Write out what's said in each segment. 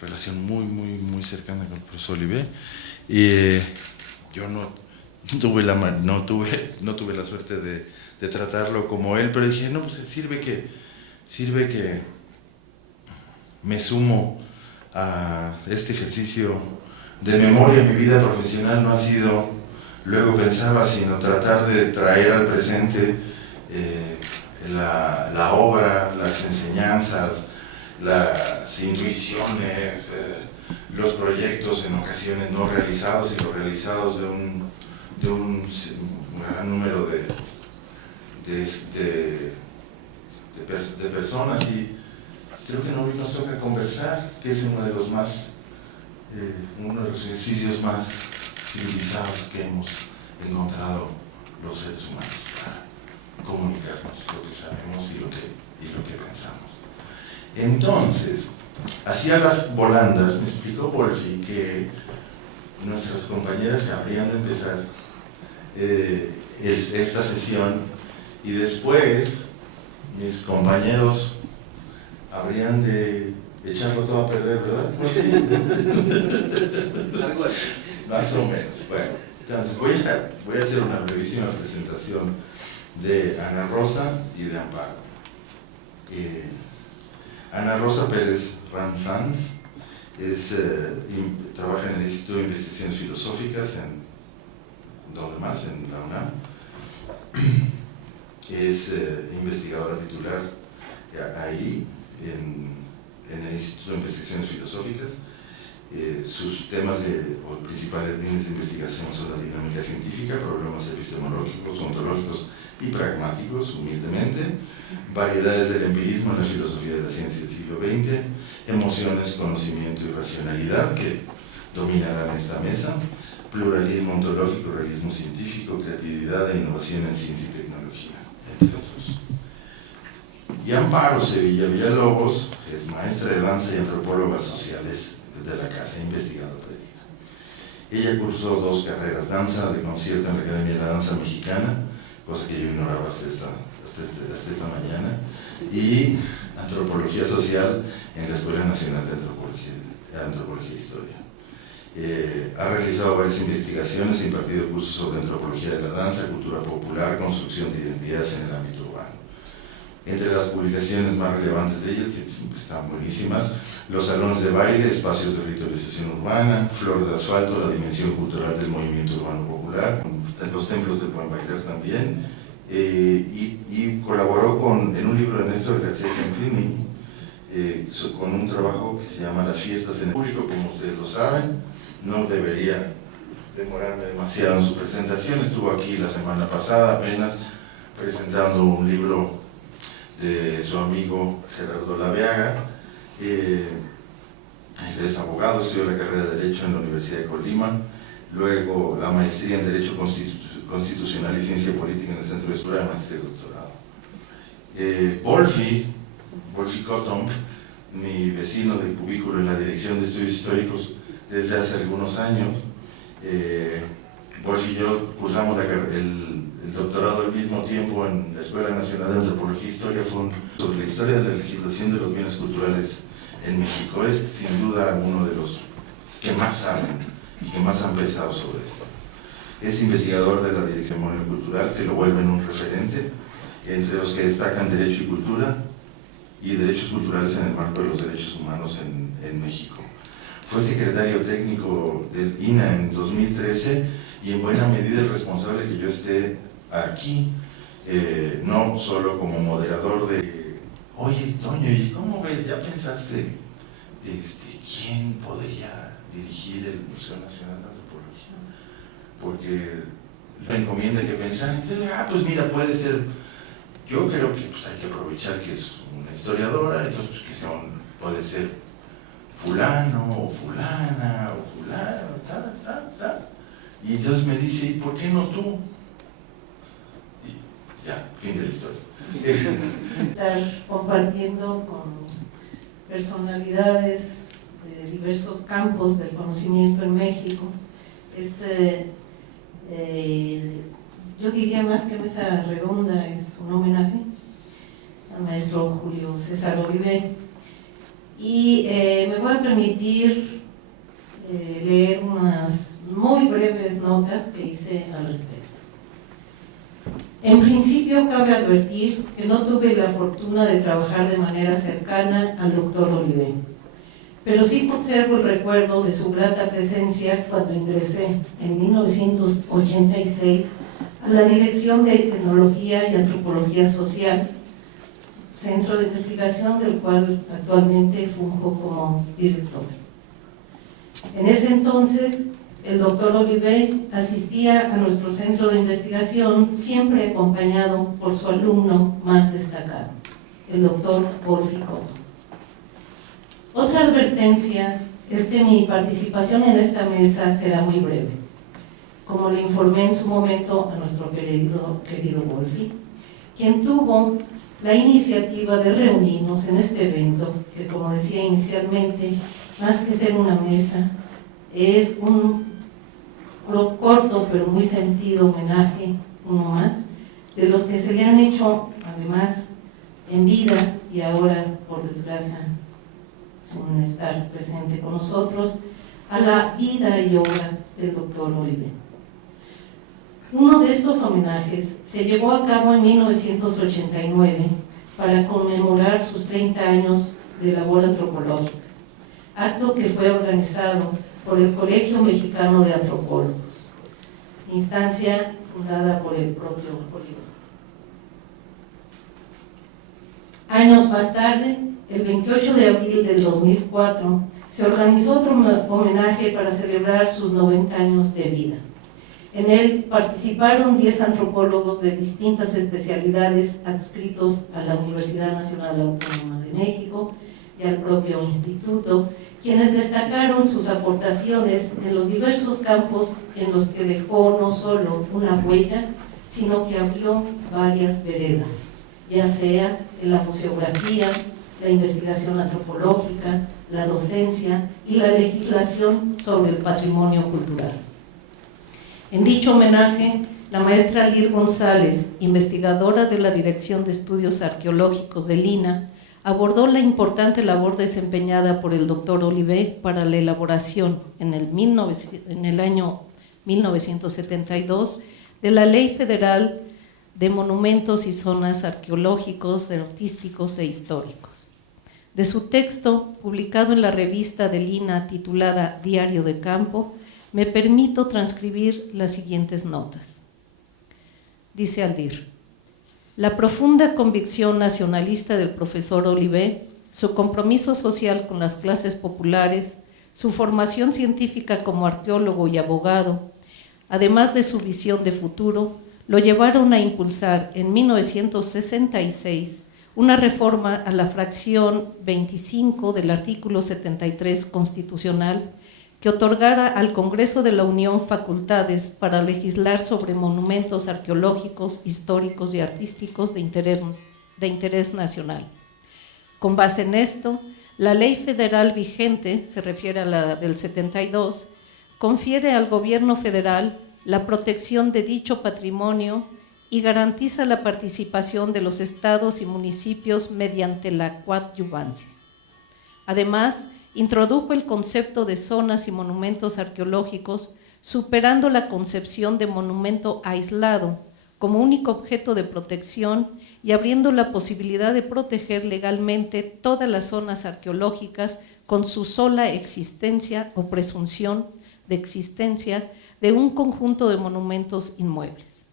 relación muy cercana con el profesor Olivet. Y yo no tuve la suerte de tratarlo como él, pero dije, no, pues sirve que me sumo a este ejercicio de memoria. Mi vida profesional no ha sido, luego pensaba, sino tratar de traer al presente la obra, las enseñanzas, las intuiciones, los proyectos en ocasiones no realizados y los realizados de un gran número de personas, y creo que hoy nos toca conversar, que es uno de los ejercicios más civilizados que hemos encontrado los seres humanos para comunicarnos lo que sabemos y lo que pensamos. Entonces, hacia las volandas me explicó Wolfi que nuestras compañeras habrían de empezar esta sesión, y después mis compañeros habrían de echarlo todo a perder, ¿verdad? Algo así. Más o menos. Bueno, entonces voy a hacer una brevísima presentación de Ana Rosa y de Amparo. Ana Rosa Pérez Ranzans trabaja en el Instituto de Investigaciones Filosóficas en la UNAM. Es investigadora titular ahí en el Instituto de Investigaciones Filosóficas. Sus temas o principales líneas de investigación son la dinámica científica, problemas epistemológicos, ontológicos y pragmáticos, humildemente, variedades del empirismo en la filosofía de la ciencia del siglo XX, emociones, conocimiento y racionalidad, que dominarán esta mesa, pluralismo ontológico, realismo científico, creatividad e innovación en ciencia y tecnología, entre otros. Y Amparo Sevilla Villalobos es maestra de danza y antropóloga sociales de la Casa Investigadora de Ella cursó 2 carreras: danza de concierto en la Academia de la Danza Mexicana, cosa que yo ignoraba hasta esta mañana, y antropología social en la Escuela Nacional de Antropología e Historia. Ha realizado varias investigaciones e impartido cursos sobre antropología de la danza, cultura popular, construcción de identidades en el ámbito urbano. Entre las publicaciones más relevantes de ella, están buenísimas: Los salones de baile, espacios de ritualización urbana, Flor de asfalto, la dimensión cultural del movimiento urbano popular, los templos del buen bailar también, y colaboró en un libro de Néstor García Campini, con un trabajo que se llama Las fiestas en el público. Como ustedes lo saben, no debería demorarme demasiado en su presentación. Estuvo aquí la semana pasada apenas presentando un libro de su amigo Gerardo Laveaga. Él es abogado, estudió la carrera de Derecho en la Universidad de Colima, luego la maestría en Derecho Constitucional y Ciencia Política en el Centro de Estudio de Maestría y Doctorado. Wolfi Cotton, mi vecino de cubículo en la Dirección de Estudios Históricos desde hace algunos años. Wolfi y yo cursamos el doctorado al mismo tiempo en la Escuela Nacional de Antropología e Historia. Fue sobre la historia de la legislación de los bienes culturales en México. Es sin duda uno de los que más saben y que más han pensado sobre esto. Es investigador de la Dirección Patrimonio Cultural, que lo vuelven un referente, entre los que destacan Derecho y Cultura y Derechos Culturales en el marco de los derechos humanos en México. Fue secretario técnico del INAH en 2013 y en buena medida el responsable que yo esté aquí, no solo como moderador de oye, Toño, ¿y cómo ves? ¿Ya pensaste quién podría dirigir el Museo Nacional de Antropología? Porque la encomienda que pensar, entonces, pues mira, puede ser, yo creo que pues, hay que aprovechar que es una historiadora, entonces pues, puede ser fulano o fulana o fulano, tal. Y entonces me dice, ¿y por qué no tú? Y ya, fin de la historia. Estar compartiendo con personalidades de diversos campos del conocimiento en México. Yo diría más que mesa redonda, es un homenaje al maestro Julio César Olivet, y me voy a permitir leer unas muy breves notas que hice al respecto. En principio, cabe advertir que no tuve la fortuna de trabajar de manera cercana al doctor Olivet, pero sí conservo el recuerdo de su grata presencia cuando ingresé en 1986 a la Dirección de Tecnología y Antropología Social, centro de investigación del cual actualmente funjo como director. En ese entonces, el doctor Olivet asistía a nuestro centro de investigación siempre acompañado por su alumno más destacado, el doctor Wolfi Cotto. Otra advertencia es que mi participación en esta mesa será muy breve. Como le informé en su momento a nuestro querido Wolfi, quien tuvo la iniciativa de reunirnos en este evento, que como decía inicialmente, más que ser una mesa, es un corto pero muy sentido homenaje, uno más, de los que se le han hecho, además, en vida y ahora, por desgracia, sin estar presente con nosotros, a la vida y obra del doctor Olivet. Uno de estos homenajes se llevó a cabo en 1989 para conmemorar sus 30 años de labor antropológica, acto que fue organizado por el Colegio Mexicano de Antropólogos, instancia fundada por el propio Olivet. Años más tarde, el 28 de abril del 2004, se organizó otro homenaje para celebrar sus 90 años de vida. En él participaron 10 antropólogos de distintas especialidades adscritos a la Universidad Nacional Autónoma de México y al propio instituto, quienes destacaron sus aportaciones en los diversos campos en los que dejó no solo una huella, sino que abrió varias veredas, ya sea en la museografía, la investigación antropológica, la docencia y la legislación sobre el patrimonio cultural. En dicho homenaje, la maestra Lir González, investigadora de la Dirección de Estudios Arqueológicos del INAH, abordó la importante labor desempeñada por el doctor Olivet para la elaboración en el año 1972 de la Ley Federal de Monumentos y Zonas Arqueológicos, Artísticos e Históricos. De su texto, publicado en la revista del INAH titulada Diario de Campo, me permito transcribir las siguientes notas. Dice Aldir: la profunda convicción nacionalista del profesor Olivet, su compromiso social con las clases populares, su formación científica como arqueólogo y abogado, además de su visión de futuro, lo llevaron a impulsar en 1966 una reforma a la fracción 25 del artículo 73 constitucional que otorgara al Congreso de la Unión facultades para legislar sobre monumentos arqueológicos, históricos y artísticos de interés nacional. Con base en esto, la ley federal vigente, se refiere a la del 72, confiere al gobierno federal la protección de dicho patrimonio y garantiza la participación de los estados y municipios mediante la coadyuvancia. Además, introdujo el concepto de zonas y monumentos arqueológicos, superando la concepción de monumento aislado como único objeto de protección y abriendo la posibilidad de proteger legalmente todas las zonas arqueológicas con su sola existencia o presunción de existencia de un conjunto de monumentos inmuebles.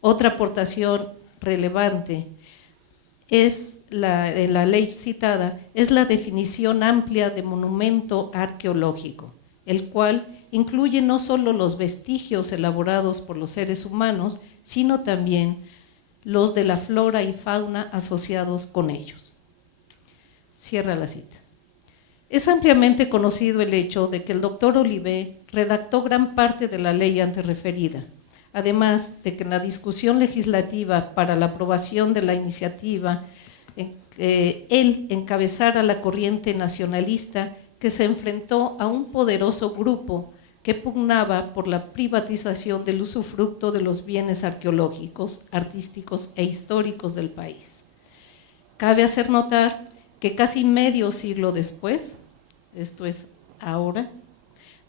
Otra aportación relevante de la ley citada es la definición amplia de monumento arqueológico, el cual incluye no solo los vestigios elaborados por los seres humanos, sino también los de la flora y fauna asociados con ellos. Cierra la cita. Es ampliamente conocido el hecho de que el doctor Olivet redactó gran parte de la ley antes referida, además de que en la discusión legislativa para la aprobación de la iniciativa, él encabezara la corriente nacionalista que se enfrentó a un poderoso grupo que pugnaba por la privatización del usufructo de los bienes arqueológicos, artísticos e históricos del país. Cabe hacer notar que casi medio siglo después, esto es ahora,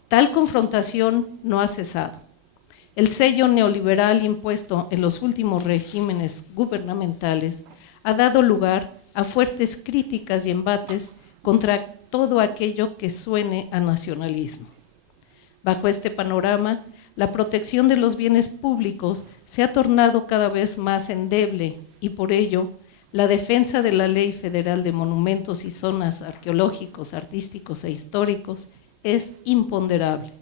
tal confrontación no ha cesado. El sello neoliberal impuesto en los últimos regímenes gubernamentales ha dado lugar a fuertes críticas y embates contra todo aquello que suene a nacionalismo. Bajo este panorama, la protección de los bienes públicos se ha tornado cada vez más endeble y por ello la defensa de la Ley Federal de Monumentos y Zonas Arqueológicos, Artísticos e Históricos es imponderable.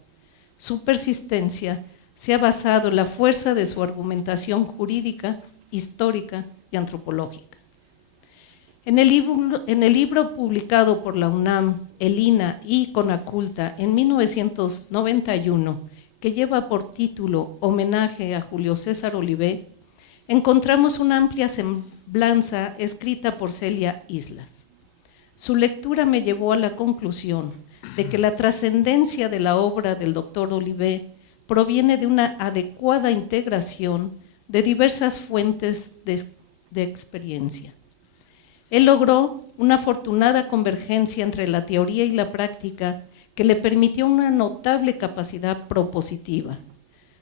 Su persistencia se ha basado en la fuerza de su argumentación jurídica, histórica y antropológica. En el libro publicado por la UNAM, el INA y Conaculta en 1991, que lleva por título Homenaje a Julio César Olivé, encontramos una amplia semblanza escrita por Celia Islas. Su lectura me llevó a la conclusión de que la trascendencia de la obra del doctor Olivé proviene de una adecuada integración de diversas fuentes de experiencia. Él logró una afortunada convergencia entre la teoría y la práctica que le permitió una notable capacidad propositiva,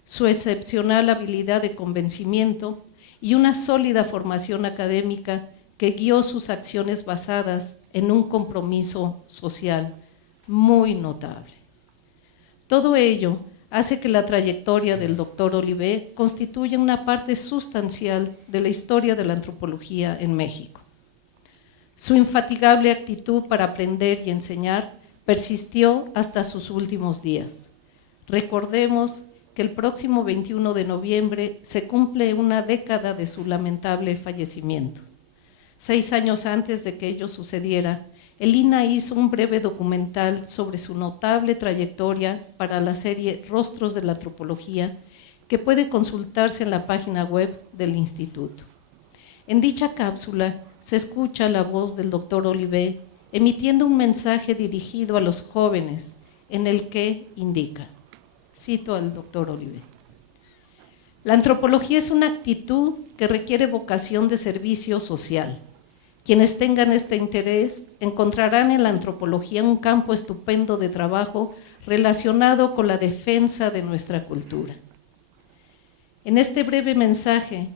su excepcional habilidad de convencimiento y una sólida formación académica que guió sus acciones basadas en un compromiso social muy notable. Todo ello hace que la trayectoria del doctor Olivé constituya una parte sustancial de la historia de la antropología en México. Su infatigable actitud para aprender y enseñar persistió hasta sus últimos días. Recordemos que el próximo 21 de noviembre se cumple una década de su lamentable fallecimiento. 6 años antes de que ello sucediera, el INA hizo un breve documental sobre su notable trayectoria para la serie Rostros de la Antropología, que puede consultarse en la página web del instituto. En dicha cápsula se escucha la voz del doctor Olivé emitiendo un mensaje dirigido a los jóvenes en el que indica, cito al doctor Olivé: la antropología es una actitud que requiere vocación de servicio social. Quienes tengan este interés encontrarán en la antropología un campo estupendo de trabajo relacionado con la defensa de nuestra cultura. En este breve mensaje,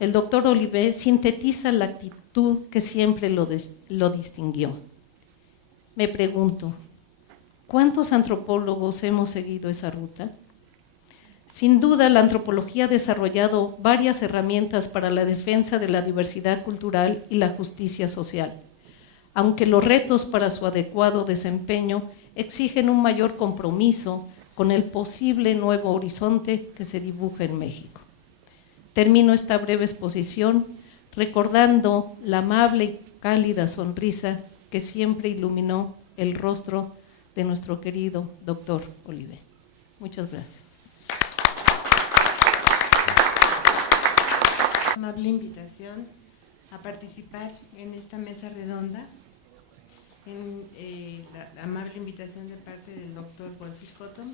el doctor Olivé sintetiza la actitud que siempre lo distinguió. Me pregunto, ¿cuántos antropólogos hemos seguido esa ruta? Sin duda, la antropología ha desarrollado varias herramientas para la defensa de la diversidad cultural y la justicia social, aunque los retos para su adecuado desempeño exigen un mayor compromiso con el posible nuevo horizonte que se dibuja en México. Termino esta breve exposición recordando la amable y cálida sonrisa que siempre iluminó el rostro de nuestro querido doctor Olivé. Muchas gracias. Amable invitación a participar en esta mesa redonda, la amable invitación de parte del doctor Wolfi Cotton,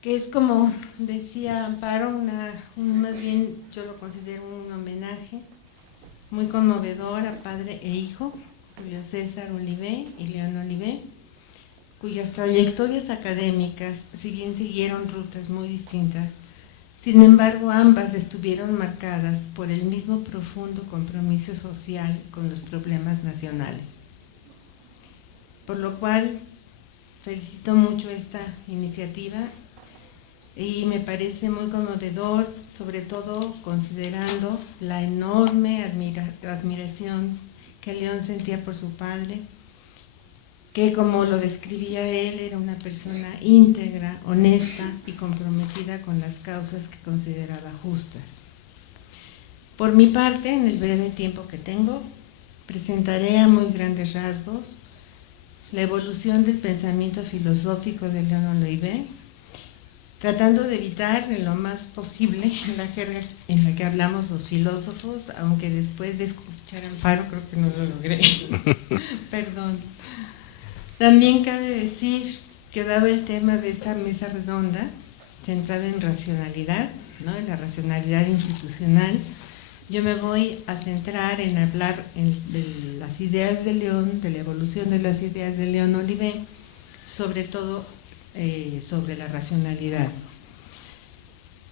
que es, como decía Amparo, más bien yo lo considero un homenaje muy conmovedor a padre e hijo, Julio César Olivé y León Olivé, cuyas trayectorias académicas, si bien siguieron rutas muy distintas, sin embargo ambas estuvieron marcadas por el mismo profundo compromiso social con los problemas nacionales. Por lo cual felicito mucho esta iniciativa y me parece muy conmovedor, sobre todo considerando la enorme admiración que León sentía por su padre, que, como lo describía él, era una persona íntegra, honesta y comprometida con las causas que consideraba justas. Por mi parte, en el breve tiempo que tengo, presentaré a muy grandes rasgos la evolución del pensamiento filosófico de León Olivé, tratando de evitar en lo más posible la jerga en la que hablamos los filósofos, aunque después de escuchar a Amparo creo que no lo logré. Perdón. También cabe decir que, dado el tema de esta mesa redonda, centrada en racionalidad, ¿no?, en la racionalidad institucional, yo me voy a centrar en hablar de las ideas de León, de la evolución de las ideas de León Olivet, sobre todo sobre la racionalidad.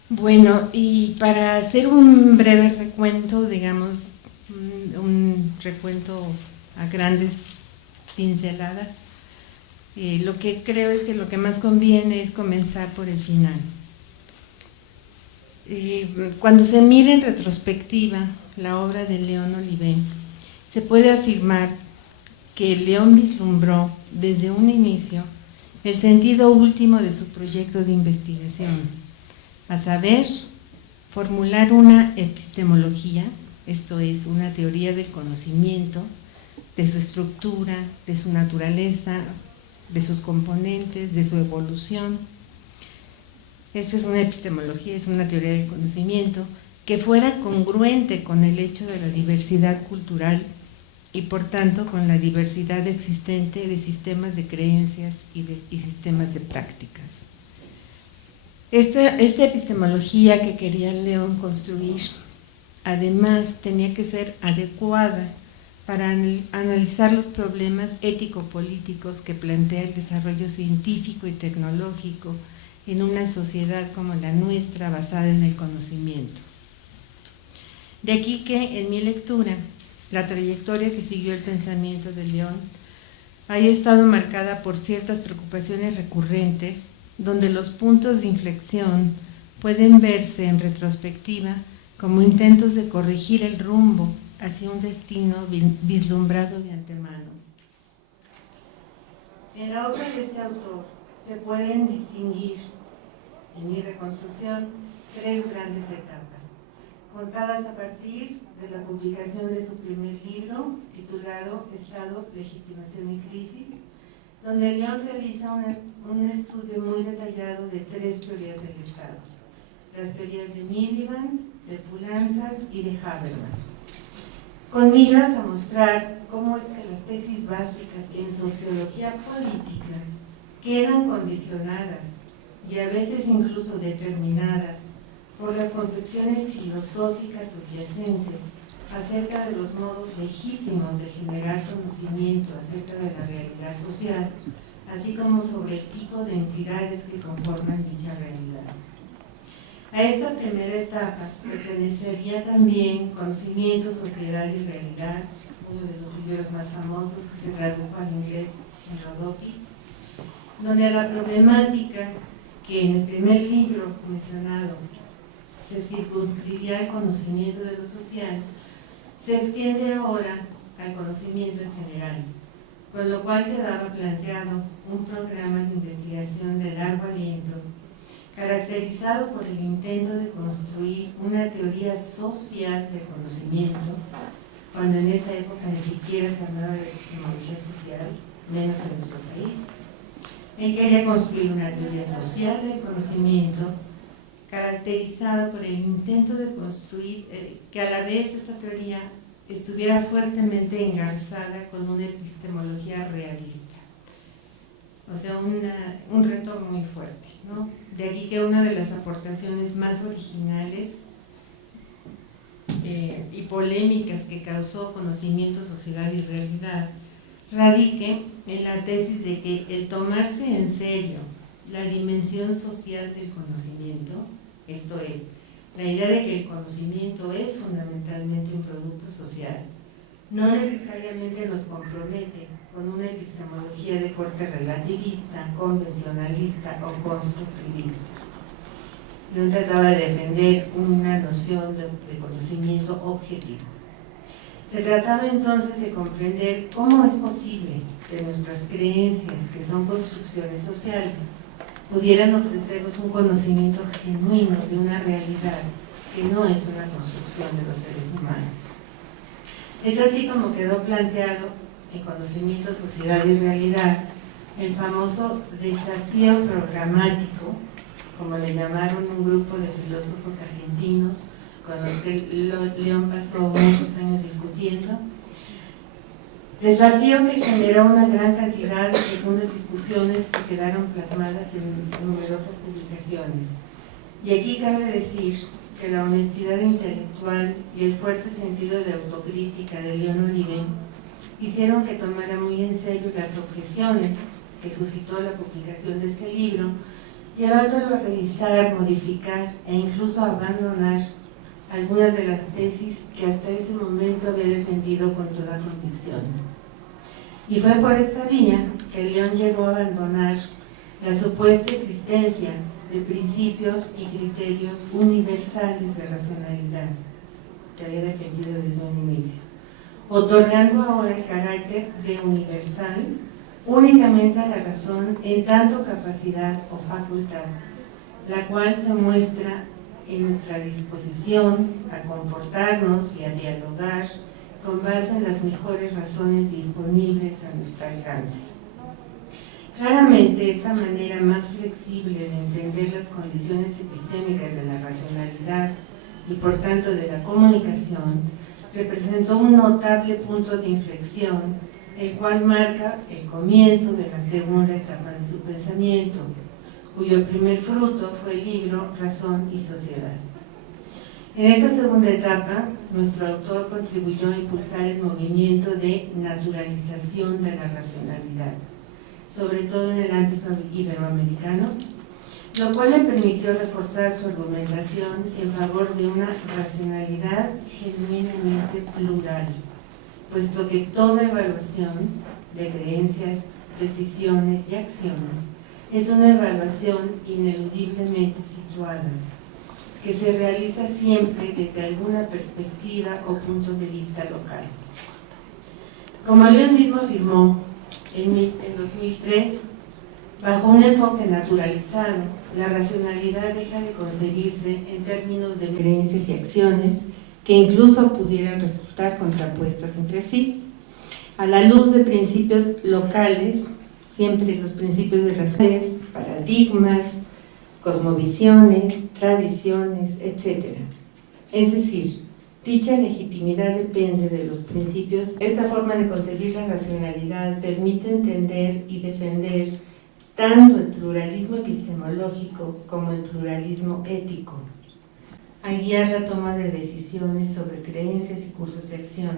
Bueno, y para hacer un breve recuento, digamos, un recuento a grandes pinceladas, lo que creo es que lo que más conviene es comenzar por el final. Cuando se mira en retrospectiva la obra de León Olivet, se puede afirmar que León vislumbró desde un inicio el sentido último de su proyecto de investigación, a saber, formular una epistemología, esto es, una teoría del conocimiento, de su estructura, de su naturaleza, de sus componentes, de su evolución. Esto es una epistemología, es una teoría del conocimiento que fuera congruente con el hecho de la diversidad cultural y por tanto con la diversidad existente de sistemas de creencias y sistemas de prácticas. Esta epistemología que quería León construir, además, tenía que ser adecuada para analizar los problemas ético-políticos que plantea el desarrollo científico y tecnológico en una sociedad como la nuestra basada en el conocimiento. De aquí que, en mi lectura, la trayectoria que siguió el pensamiento de León haya estado marcada por ciertas preocupaciones recurrentes, donde los puntos de inflexión pueden verse en retrospectiva como intentos de corregir el rumbo hacia un destino vislumbrado de antemano. En la obra de este autor se pueden distinguir, en mi reconstrucción, tres grandes etapas, contadas a partir de la publicación de su primer libro, titulado Estado, Legitimación y Crisis, donde León realiza un estudio muy detallado de tres teorías del Estado, las teorías de Miliband, de Poulantzas y de Habermas, con miras a mostrar cómo es que las tesis básicas en sociología política quedan condicionadas y a veces incluso determinadas por las concepciones filosóficas subyacentes acerca de los modos legítimos de generar conocimiento acerca de la realidad social, así como sobre el tipo de entidades que conforman dicha realidad. A esta primera etapa pertenecería también Conocimiento, Sociedad y Realidad, uno de sus libros más famosos que se tradujo al inglés en Rodopi, donde a la problemática que en el primer libro mencionado se circunscribía al conocimiento de lo social, se extiende ahora al conocimiento en general, con lo cual quedaba planteado un programa de investigación de largo aliento, caracterizado por el intento de construir una teoría social del conocimiento, cuando en esa época ni siquiera se hablaba de epistemología social, menos en nuestro país. Él quería construir una teoría social del conocimiento, caracterizado por el intento de construir, que a la vez esta teoría estuviera fuertemente engarzada con una epistemología realista. O sea, un reto muy fuerte, ¿no? De aquí que una de las aportaciones más originales y polémicas que causó Conocimiento, Sociedad y Realidad radique en la tesis de que el tomarse en serio la dimensión social del conocimiento, esto es, la idea de que el conocimiento es fundamentalmente un producto social, no necesariamente nos compromete con una epistemología de corte relativista, convencionalista o constructivista. León trataba de defender una noción de conocimiento objetivo. Se trataba entonces de comprender cómo es posible que nuestras creencias, que son construcciones sociales, pudieran ofrecernos un conocimiento genuino de una realidad que no es una construcción de los seres humanos. Es así como quedó planteado en Conocimiento, Sociedad y Realidad el famoso desafío programático, como le llamaron un grupo de filósofos argentinos con los que León pasó muchos años discutiendo. Desafío que generó una gran cantidad de profundas discusiones que quedaron plasmadas en numerosas publicaciones. Y aquí cabe decir que la honestidad intelectual y el fuerte sentido de autocrítica de León Olivet hicieron que tomara muy en serio las objeciones que suscitó la publicación de este libro, llevándolo a revisar, modificar e incluso a abandonar algunas de las tesis que hasta ese momento había defendido con toda convicción. Y fue por esta vía que León llegó a abandonar la supuesta existencia de principios y criterios universales de racionalidad que había defendido desde un inicio, otorgando ahora el carácter de universal únicamente a la razón en tanto capacidad o facultad, la cual se muestra en nuestra disposición a comportarnos y a dialogar con base en las mejores razones disponibles a nuestro alcance. Claramente, esta manera más flexible de entender las condiciones epistémicas de la racionalidad y por tanto de la comunicación representó un notable punto de inflexión, el cual marca el comienzo de la segunda etapa de su pensamiento, cuyo primer fruto fue el libro Razón y Sociedad. En esta segunda etapa, nuestro autor contribuyó a impulsar el movimiento de naturalización de la racionalidad, sobre todo en el ámbito iberoamericano, lo cual le permitió reforzar su argumentación en favor de una racionalidad genuinamente plural, puesto que toda evaluación de creencias, decisiones y acciones es una evaluación ineludiblemente situada, que se realiza siempre desde alguna perspectiva o punto de vista local. Como León mismo afirmó en 2003, bajo un enfoque naturalizado, la racionalidad deja de concebirse en términos de creencias y acciones que incluso pudieran resultar contrapuestas entre sí. A la luz de principios locales, siempre los principios de razones, paradigmas, cosmovisiones, tradiciones, etc. Es decir, dicha legitimidad depende de los principios. Esta forma de concebir la racionalidad permite entender y defender tanto el pluralismo epistemológico como el pluralismo ético, al guiar la toma de decisiones sobre creencias y cursos de acción.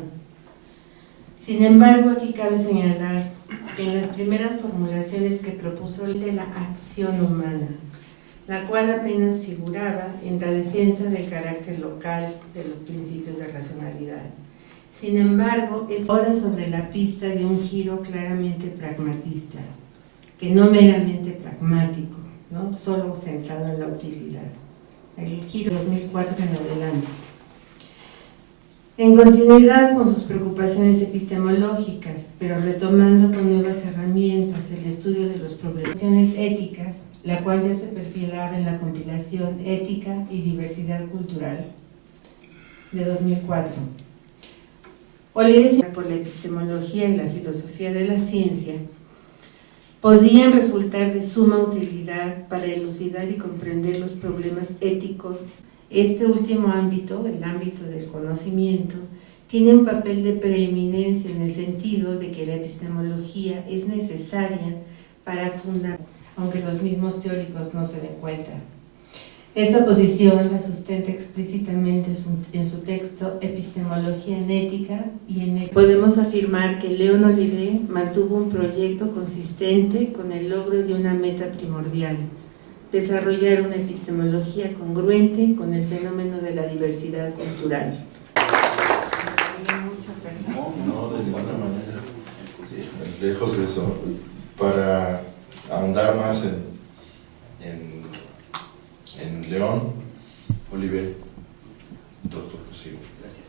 Sin embargo, aquí cabe señalar que en las primeras formulaciones que propuso de la acción humana, la cual apenas figuraba en la defensa del carácter local de los principios de racionalidad. Sin embargo, es ahora sobre la pista de un giro claramente pragmatista, que no meramente pragmático, ¿no? Solo centrado en la utilidad. El giro 2004 en adelante. En continuidad con sus preocupaciones epistemológicas, pero retomando con nuevas herramientas el estudio de las problemáticas éticas, la cual ya se perfilaba en la compilación Ética y Diversidad Cultural de 2004. Olivet, por la epistemología y la filosofía de la ciencia, podían resultar de suma utilidad para elucidar y comprender los problemas éticos. Este último ámbito, el ámbito del conocimiento, tiene un papel de preeminencia en el sentido de que la epistemología es necesaria para fundar, aunque los mismos teóricos no se den cuenta. Esta posición la sustenta explícitamente en su texto Epistemología en Ética y en Ética. Podemos afirmar que León Olivet mantuvo un proyecto consistente con el logro de una meta primordial: desarrollar una epistemología congruente con el fenómeno de la diversidad cultural. No, de ninguna manera. Lejos de eso. Para ahondar más en León Olivet, doctor, prosigo. Gracias.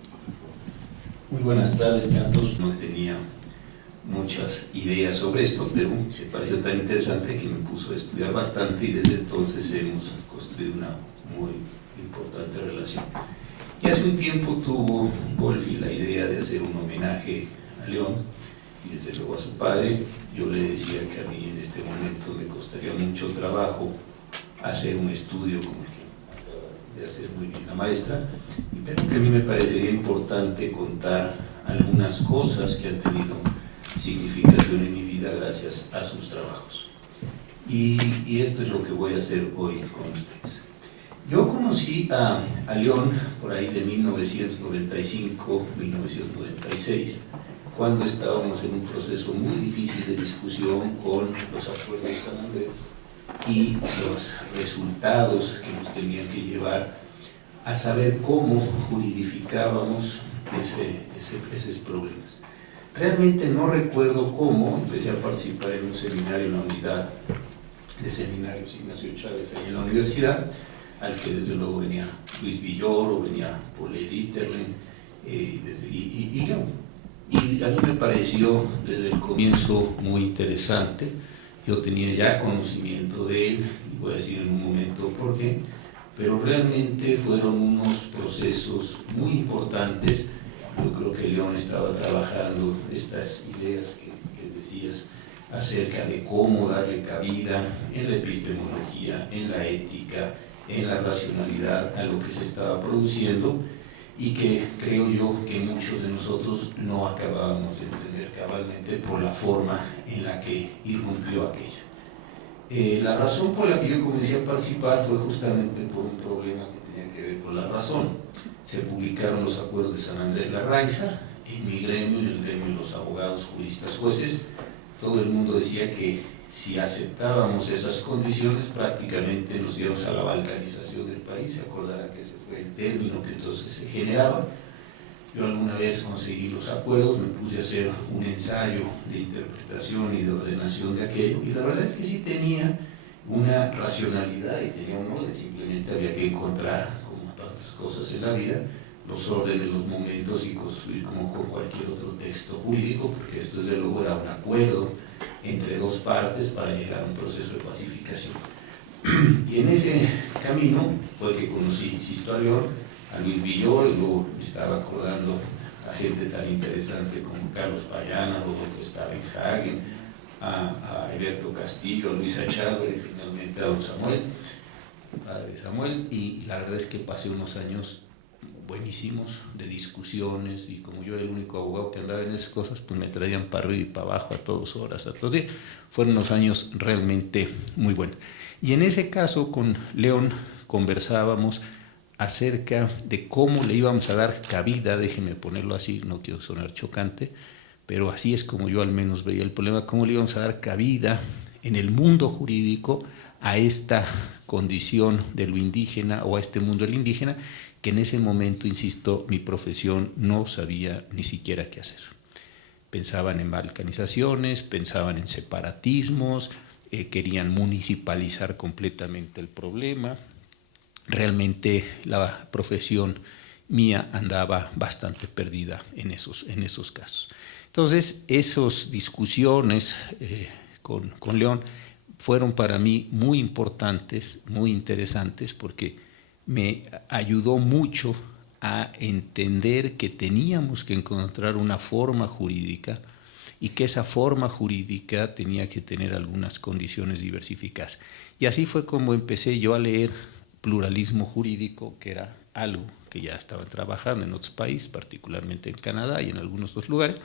Muy buenas tardes, tantos. No tenía muchas ideas sobre esto, pero me pareció tan interesante que me puso a estudiar bastante y desde entonces hemos construido una muy importante relación. Y hace un tiempo tuvo Wolfi la idea de hacer un homenaje a León y desde luego a su padre. Yo le decía que a mí en este momento me costaría mucho trabajo hacer un estudio como el que acaba de hacer muy bien la maestra, pero que a mí me parecería importante contar algunas cosas que han tenido significación en mi vida gracias a sus trabajos. Y esto es lo que voy a hacer hoy con ustedes. Yo conocí a León por ahí de 1995-1996, cuando estábamos en un proceso muy difícil de discusión con los acuerdos de San Andrés y los resultados que nos tenían que llevar a saber cómo juridificábamos esos problemas. Realmente no recuerdo cómo empecé a participar en un seminario en la unidad de seminarios Ignacio Chávez ahí en la universidad, al que desde luego venía Luis Villoro, venía Paul Dieterlen y León. Y a mí me pareció desde el comienzo muy interesante. Yo tenía ya conocimiento de él, y voy a decir en un momento por qué, pero realmente fueron unos procesos muy importantes. Yo creo que León estaba trabajando estas ideas que decías acerca de cómo darle cabida en la epistemología, en la ética, en la racionalidad a lo que se estaba produciendo, y que creo yo que muchos de nosotros no acabábamos de entender cabalmente por la forma en la que irrumpió aquello. La razón por la que yo comencé a participar fue justamente por un problema que tenía que ver con la razón. Se publicaron los acuerdos de San Andrés Larraíza, en mi gremio, en el gremio de los abogados, juristas, jueces. Todo el mundo decía que si aceptábamos esas condiciones, prácticamente nos íbamos a la balcanización del país. Se acordará que ese fue el término que entonces se generaba. Yo alguna vez conseguí los acuerdos, me puse a hacer un ensayo de interpretación y de ordenación de aquello, y la verdad es que sí tenía una racionalidad y tenía un orden. Simplemente había que encontrar, como tantas cosas en la vida, los órdenes, los momentos, y construir como con cualquier otro texto jurídico, porque esto desde luego era un acuerdo entre dos partes para llegar a un proceso de pacificación. Y en ese camino fue que conocí, insisto, a León, a Luis Villoro, y luego me estaba acordando a gente tan interesante como Carlos Payana, Rodolfo Stavenhagen, a Alberto Castillo, a Luis Achado y finalmente a don Samuel, padre Samuel. Y la verdad es que pasé unos años buenísimos de discusiones, y como yo era el único abogado que andaba en esas cosas, pues me traían para arriba y para abajo a todas horas, a todos días. Fueron unos años realmente muy buenos. Y en ese caso con León conversábamos acerca de cómo le íbamos a dar cabida, déjenme ponerlo así, no quiero sonar chocante, pero así es como yo al menos veía el problema, cómo le íbamos a dar cabida en el mundo jurídico a esta condición de lo indígena, o a este mundo del indígena, que en ese momento, insisto, mi profesión no sabía ni siquiera qué hacer. Pensaban en balcanizaciones, pensaban en separatismos, querían municipalizar completamente el problema. Realmente la profesión mía andaba bastante perdida en esos casos. Entonces, esas discusiones con León fueron para mí muy importantes, muy interesantes, porque me ayudó mucho a entender que teníamos que encontrar una forma jurídica, y que esa forma jurídica tenía que tener algunas condiciones diversificadas. Y así fue como empecé yo a leer pluralismo jurídico, que era algo que ya estaban trabajando en otros países, particularmente en Canadá y en algunos otros lugares,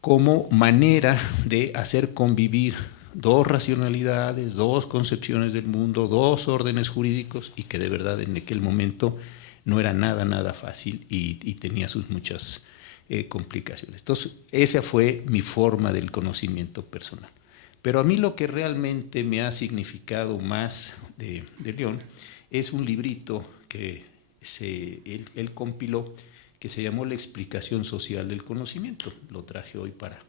como manera de hacer convivir dos racionalidades, dos concepciones del mundo, dos órdenes jurídicos, y que de verdad en aquel momento no era nada fácil, y tenía sus muchas complicaciones. Entonces, esa fue mi forma del conocimiento personal. Pero a mí lo que realmente me ha significado más de León es un librito que él compiló, que se llamó La explicación social del conocimiento. Lo traje hoy para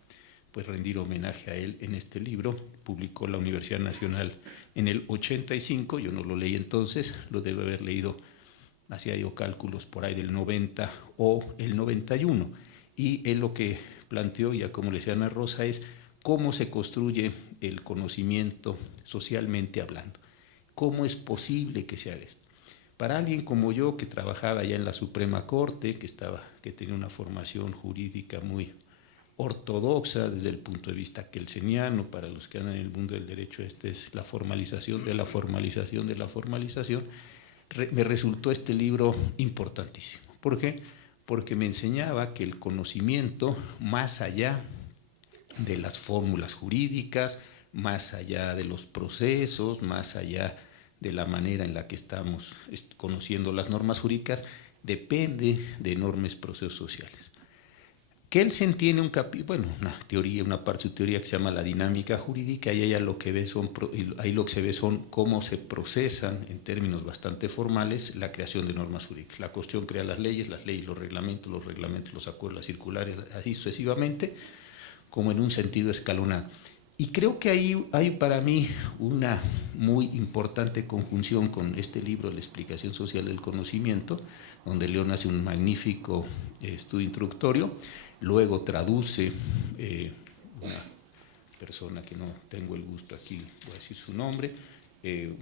rendir homenaje a él en este libro. Publicó la Universidad Nacional en el 85, yo no lo leí entonces, lo debe haber leído, hacía yo cálculos por ahí del 90 o el 91. Y él lo que planteó, ya como le decía Ana Rosa, es cómo se construye el conocimiento socialmente hablando. ¿Cómo es posible que se haga esto? Para alguien como yo, que trabajaba ya en la Suprema Corte, que tenía una formación jurídica muy ortodoxa desde el punto de vista kelseniano, para los que andan en el mundo del derecho, es la formalización de la formalización de la formalización, me resultó este libro importantísimo. ¿Por qué? Porque me enseñaba que el conocimiento, más allá de las fórmulas jurídicas, más allá de los procesos, más allá de la manera en la que estamos conociendo las normas jurídicas depende de enormes procesos sociales. Kelsen tiene una teoría, una parte de su teoría que se llama la dinámica jurídica, y ahí lo que se ve son cómo se procesan en términos bastante formales la creación de normas jurídicas. La Constitución crea las leyes, los reglamentos, los acuerdos, las circulares, así sucesivamente, como en un sentido escalonado. Y creo que ahí hay para mí una muy importante conjunción con este libro, La explicación social del conocimiento, donde León hace un magnífico estudio introductorio. Luego traduce una persona que no tengo el gusto aquí, voy a decir su nombre,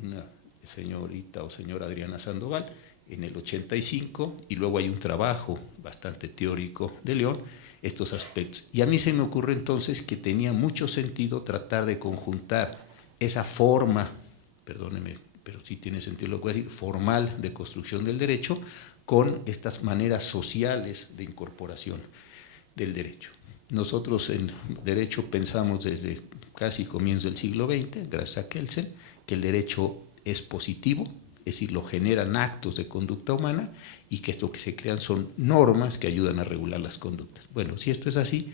una señorita o señora Adriana Sandoval, en el 85, y luego hay un trabajo bastante teórico de León, estos aspectos. Y a mí se me ocurre entonces que tenía mucho sentido tratar de conjuntar esa forma, perdónenme, pero sí tiene sentido lo que voy a decir, formal de construcción del derecho, con estas maneras sociales de incorporación del derecho. Nosotros en derecho pensamos desde casi comienzo del siglo XX, gracias a Kelsen, que el derecho es positivo, es decir, lo generan actos de conducta humana, y que esto que se crean son normas que ayudan a regular las conductas. Bueno, si esto es así,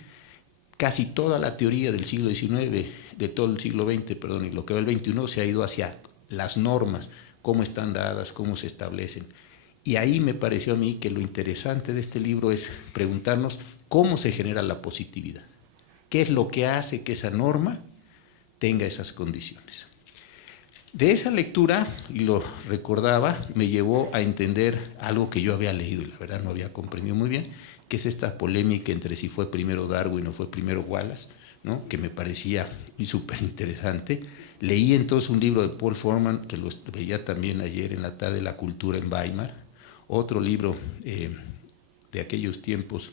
casi toda la teoría del siglo XIX, de todo el siglo XX, y lo que va el XXI, se ha ido hacia las normas, cómo están dadas, cómo se establecen. Y ahí me pareció a mí que lo interesante de este libro es preguntarnos cómo se genera la positividad, qué es lo que hace que esa norma tenga esas condiciones. De esa lectura, y lo recordaba, me llevó a entender algo que yo había leído y la verdad no había comprendido muy bien, que es esta polémica entre si fue primero Darwin o fue primero Wallace, ¿no? Que me parecía súper interesante. Leí entonces un libro de Paul Forman, que lo veía también ayer en la tarde, La cultura en Weimar, otro libro de aquellos tiempos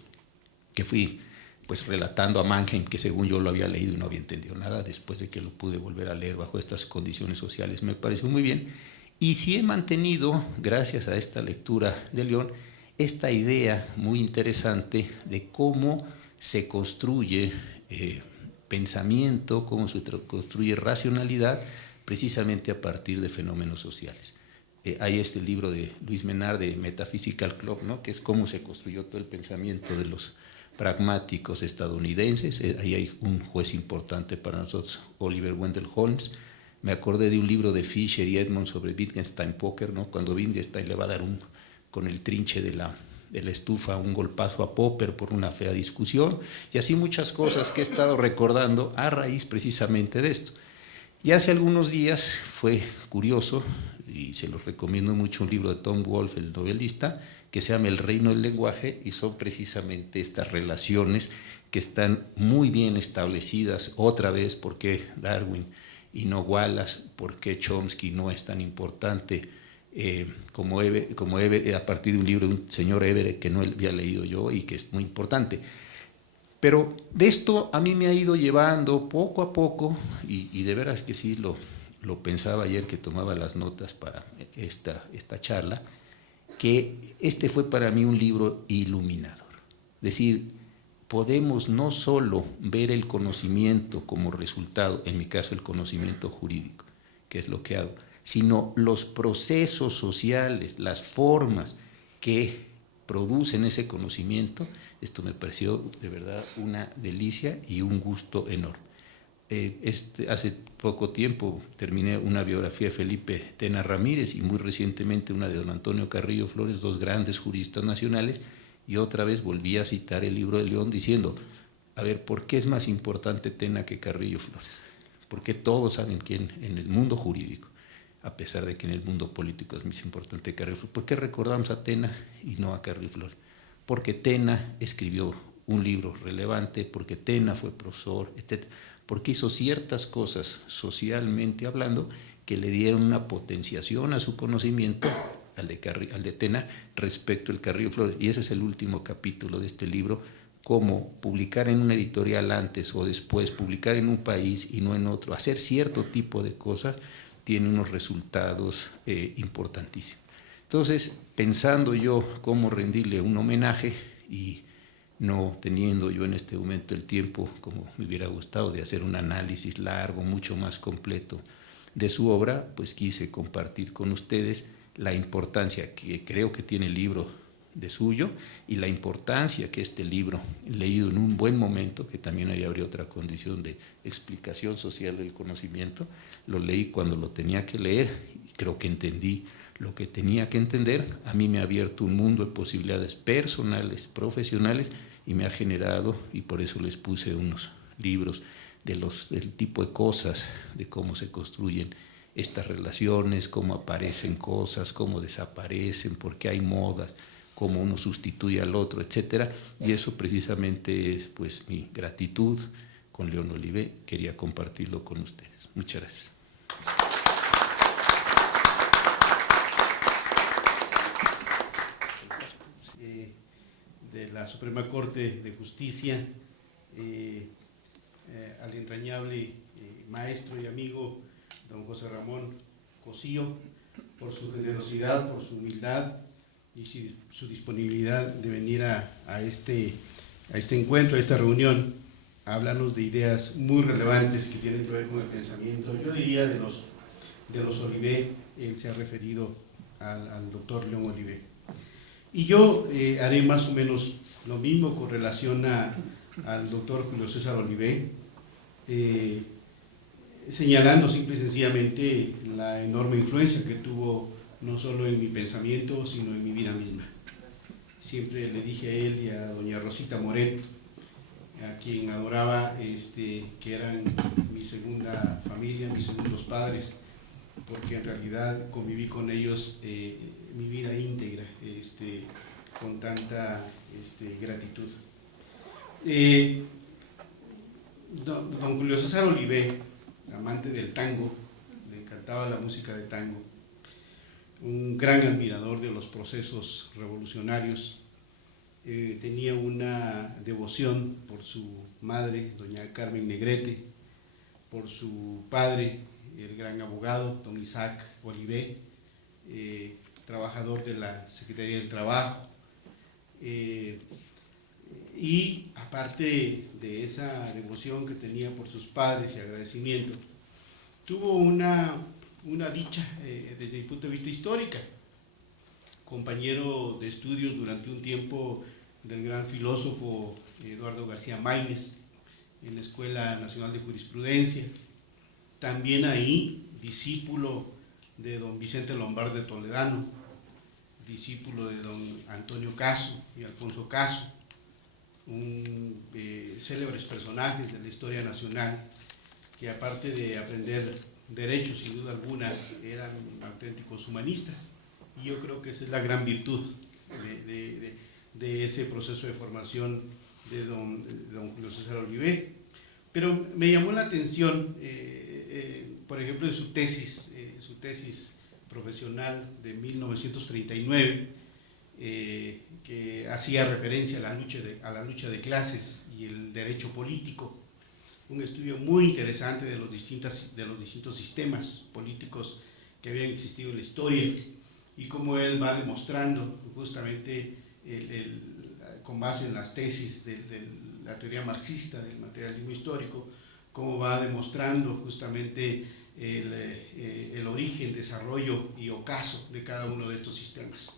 que fui pues relatando a Mannheim, que según yo lo había leído y no había entendido nada, después de que lo pude volver a leer bajo estas condiciones sociales, me pareció muy bien. Y sí he mantenido, gracias a esta lectura de León, esta idea muy interesante de cómo se construye pensamiento, cómo se construye racionalidad, precisamente a partir de fenómenos sociales. Hay este libro de Luis Menard, de Metaphysical Club, ¿no? Que es cómo se construyó todo el pensamiento de los pragmáticos estadounidenses. Ahí hay un juez importante para nosotros, Oliver Wendell Holmes. Me acordé de un libro de Fisher y Edmonds sobre Wittgenstein Poker, ¿no? Cuando Wittgenstein le va a dar con el trinche de la estufa un golpazo a Popper por una fea discusión, y así muchas cosas que he estado recordando a raíz precisamente de esto. Y hace algunos días fue curioso, y se los recomiendo mucho, un libro de Tom Wolfe, el novelista, que se llama El reino del lenguaje, y son precisamente estas relaciones que están muy bien establecidas, otra vez, por qué Darwin y no Wallace, por qué Chomsky no es tan importante como Everett, a partir de un libro de un señor Everett que no había leído yo y que es muy importante. Pero de esto a mí me ha ido llevando poco a poco, y de veras que sí lo pensaba ayer que tomaba las notas para esta charla, que este fue para mí un libro iluminador. Es decir, podemos no solo ver el conocimiento como resultado, en mi caso el conocimiento jurídico, que es lo que hago, sino los procesos sociales, las formas que producen ese conocimiento. Esto me pareció de verdad una delicia y un gusto enorme. Hace poco tiempo terminé una biografía de Felipe Tena Ramírez y muy recientemente una de don Antonio Carrillo Flores, dos grandes juristas nacionales, y otra vez volví a citar el libro de León diciendo, a ver, ¿por qué es más importante Tena que Carrillo Flores? Porque todos saben quién en el mundo jurídico, a pesar de que en el mundo político es más importante Carrillo Flores. ¿Por qué recordamos a Tena y no a Carrillo Flores? Porque Tena escribió un libro relevante, porque Tena fue profesor, etc. Porque hizo ciertas cosas socialmente hablando que le dieron una potenciación a su conocimiento, al de Tena, respecto al Carrillo Flores. Y ese es el último capítulo de este libro, cómo publicar en una editorial antes o después, publicar en un país y no en otro, hacer cierto tipo de cosas, tiene unos resultados importantísimos. Entonces, pensando yo cómo rendirle un homenaje y no teniendo yo en este momento el tiempo, como me hubiera gustado, de hacer un análisis largo, mucho más completo de su obra, pues quise compartir con ustedes la importancia que creo que tiene el libro de suyo y la importancia que este libro, leído en un buen momento, que también ahí habría otra condición de explicación social del conocimiento, lo leí cuando lo tenía que leer y creo que entendí lo que tenía que entender. A mí me ha abierto un mundo de posibilidades personales, profesionales, y me ha generado, y por eso les puse unos libros del tipo de cosas, de cómo se construyen estas relaciones, cómo aparecen cosas, cómo desaparecen, por qué hay modas, cómo uno sustituye al otro, etcétera. Y eso precisamente es pues mi gratitud con León Olivé. Quería compartirlo con ustedes. Muchas gracias. De la Suprema Corte de Justicia, al entrañable maestro y amigo don José Ramón Cosío, por su generosidad, por su humildad y su disponibilidad de venir a este encuentro, a esta reunión, a hablarnos de ideas muy relevantes que tienen que ver con el pensamiento, yo diría de los Olivé. Él se ha referido al doctor León Olivé. Y yo haré más o menos lo mismo con relación al doctor Julio César Olivé, señalando simple y sencillamente la enorme influencia que tuvo no solo en mi pensamiento, sino en mi vida misma. Siempre le dije a él y a doña Rosita Moret, a quien adoraba, que eran mi segunda familia, mis segundos padres, porque en realidad conviví con ellos mi vida íntegra, con tanta gratitud. Don Julio César Olivé, amante del tango, le encantaba la música de tango, un gran admirador de los procesos revolucionarios, tenía una devoción por su madre, doña Carmen Negrete, por su padre, el gran abogado, don Isaac Olivé, trabajador de la Secretaría del Trabajo, y aparte de esa devoción que tenía por sus padres y agradecimiento, tuvo una dicha desde mi punto de vista histórica, compañero de estudios durante un tiempo del gran filósofo Eduardo García Maínez en la Escuela Nacional de Jurisprudencia, también ahí discípulo de don Vicente Lombard de Toledano, discípulo de don Antonio Caso y Alfonso Caso, célebres personajes de la historia nacional, que aparte de aprender derecho, sin duda alguna, eran auténticos humanistas. Y yo creo que esa es la gran virtud de ese proceso de formación de don Julio César Olivé. Pero me llamó la atención, por ejemplo, de su tesis profesional de 1939, que hacía referencia a la lucha de clases y el derecho político, un estudio muy interesante de los distintos sistemas políticos que habían existido en la historia, y cómo él va demostrando justamente con base en las tesis de la teoría marxista del materialismo histórico, cómo va demostrando justamente el origen, desarrollo y ocaso de cada uno de estos sistemas,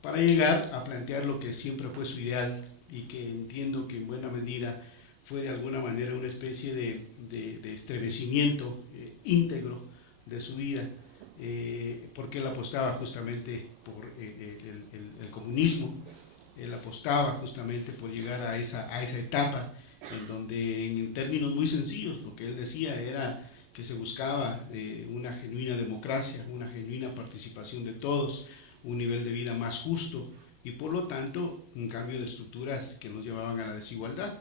para llegar a plantear lo que siempre fue su ideal y que entiendo que en buena medida fue de alguna manera una especie de estremecimiento íntegro de su vida, porque él apostaba justamente por el comunismo, él apostaba justamente por llegar a esa etapa en donde, en términos muy sencillos, lo que él decía era que se buscaba una genuina democracia, una genuina participación de todos, un nivel de vida más justo y por lo tanto un cambio de estructuras que nos llevaban a la desigualdad.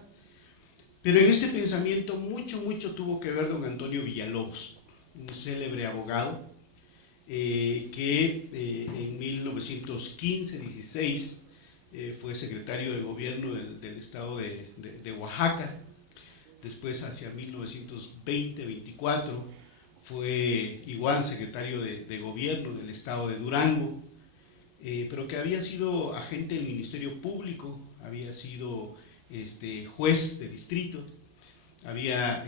Pero en este pensamiento mucho tuvo que ver don Antonio Villalobos, un célebre abogado que en 1915-16 fue secretario de gobierno del estado de Oaxaca. Después, hacia 1920-24, fue igual secretario de gobierno del estado de Durango, pero que había sido agente del Ministerio Público, había sido juez de distrito, había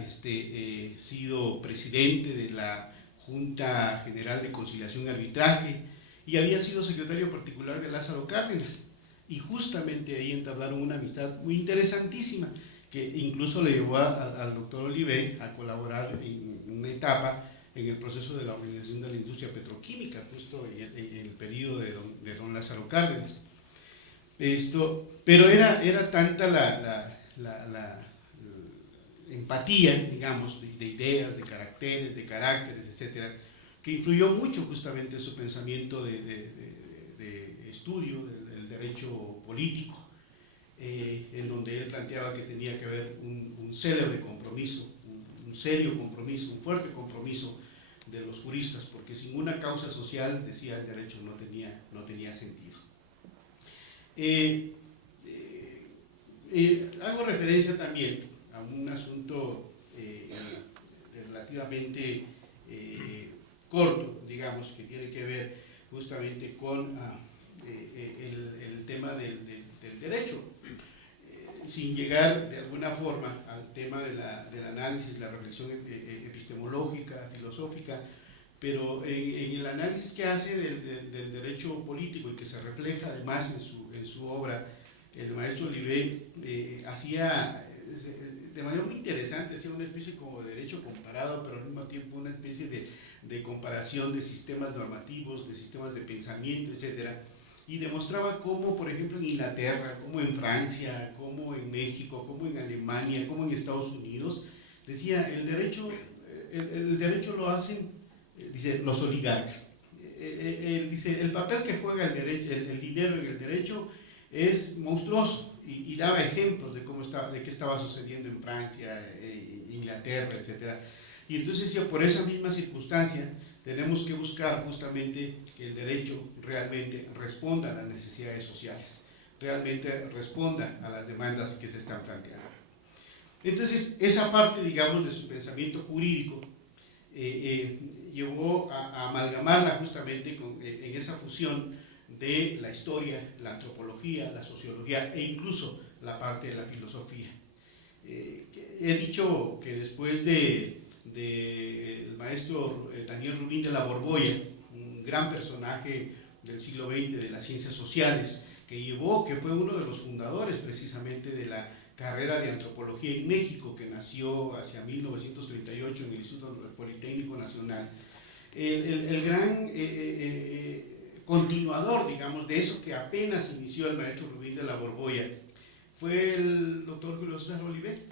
sido presidente de la Junta General de Conciliación y Arbitraje, y había sido secretario particular de Lázaro Cárdenas, y justamente ahí entablaron una amistad muy interesantísima, que incluso le llevó al doctor Olivé a colaborar en una etapa en el proceso de la organización de la industria petroquímica, justo en el periodo de don Lázaro Cárdenas. Pero era tanta la empatía, digamos, de ideas, de caracteres, etcétera, que influyó mucho justamente en su pensamiento de estudio del derecho político, en donde él planteaba que tenía que haber un célebre compromiso, un serio compromiso, un fuerte compromiso de los juristas, porque sin una causa social, decía, el derecho no tenía sentido. Hago referencia también a un asunto relativamente corto, digamos, que tiene que ver justamente con el tema del derecho, sin llegar de alguna forma al tema del análisis, la reflexión epistemológica, filosófica, pero en el análisis que hace del derecho político y que se refleja además en su obra, el maestro Olivé hacía de manera muy interesante, hacía una especie como de derecho comparado, pero al mismo tiempo una especie de comparación de sistemas normativos, de sistemas de pensamiento, etcétera, y demostraba cómo, por ejemplo, en Inglaterra, cómo en Francia, cómo en México, cómo en Alemania, cómo en Estados Unidos, decía, el derecho lo hacen, dice, los oligarcas. Dice, el papel que juega el dinero en el derecho es monstruoso, y daba ejemplos de qué estaba sucediendo en Francia, Inglaterra, etcétera. Y entonces decía, por esa misma circunstancia, tenemos que buscar justamente que el derecho realmente responda a las necesidades sociales, realmente responda a las demandas que se están planteando. Entonces, esa parte, digamos, de su pensamiento jurídico llevó a amalgamarla justamente en esa fusión de la historia, la antropología, la sociología e incluso la parte de la filosofía. He dicho que después del maestro Daniel Rubín de la Borbolla, un gran personaje del siglo XX de las ciencias sociales, que fue uno de los fundadores precisamente de la carrera de antropología en México, que nació hacia 1938 en el Instituto Politécnico Nacional, el gran continuador, digamos, de eso que apenas inició el maestro Rubín de la Borbolla, fue el doctor Julio César Olivé,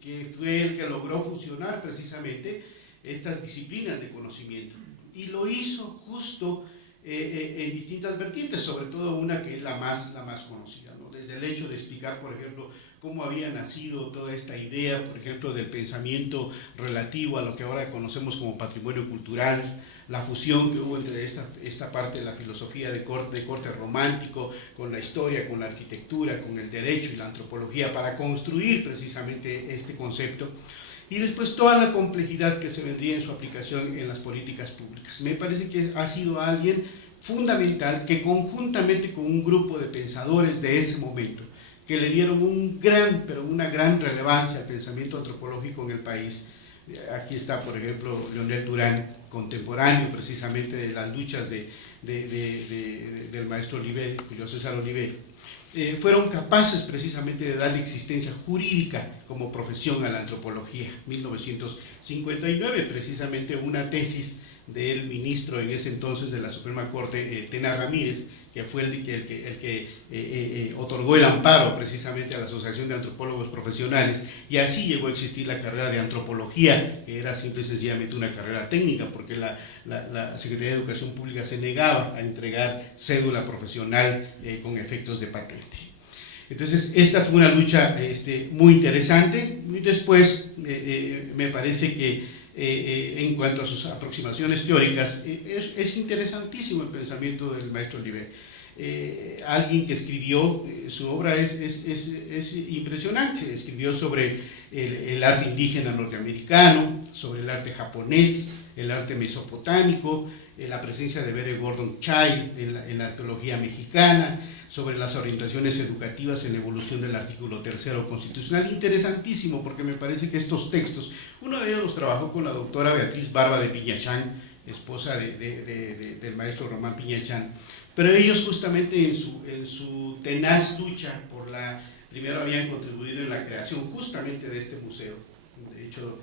que fue el que logró fusionar precisamente estas disciplinas de conocimiento, y lo hizo justo en distintas vertientes, sobre todo una que es la más conocida, ¿no? Desde el hecho de explicar, por ejemplo, cómo había nacido toda esta idea, por ejemplo, del pensamiento relativo a lo que ahora conocemos como patrimonio cultural, la fusión que hubo entre esta parte de la filosofía de corte romántico, con la historia, con la arquitectura, con el derecho y la antropología, para construir precisamente este concepto, y después toda la complejidad que se vendría en su aplicación en las políticas públicas. Me parece que ha sido alguien fundamental que, conjuntamente con un grupo de pensadores de ese momento, que le dieron una gran relevancia al pensamiento antropológico en el país. Aquí está, por ejemplo, Leonel Durán, contemporáneo precisamente de las luchas del maestro Olivé, Julio César Olivé. Fueron capaces precisamente de darle existencia jurídica como profesión a la antropología. 1959, precisamente una tesis del ministro en ese entonces de la Suprema Corte, Tena Ramírez, que fue el que otorgó el amparo precisamente a la Asociación de Antropólogos Profesionales, y así llegó a existir la carrera de antropología, que era simple y sencillamente una carrera técnica, porque la Secretaría de Educación Pública se negaba a entregar cédula profesional con efectos de patente. Entonces, esta fue una lucha muy interesante, y después me parece que en cuanto a sus aproximaciones teóricas, es interesantísimo el pensamiento del maestro Olivé. Alguien que escribió, su obra es impresionante, escribió sobre el arte indígena norteamericano, sobre el arte japonés, el arte mesopotámico, la presencia de Bere Gordon Chai en la arqueología mexicana, sobre las orientaciones educativas en la evolución del artículo 3º constitucional. Interesantísimo, porque me parece que estos textos, uno de ellos los trabajó con la doctora Beatriz Barba de Piñachán, esposa del maestro Román Piñachán, pero ellos justamente en su tenaz lucha por primero habían contribuido en la creación justamente de este museo. De hecho,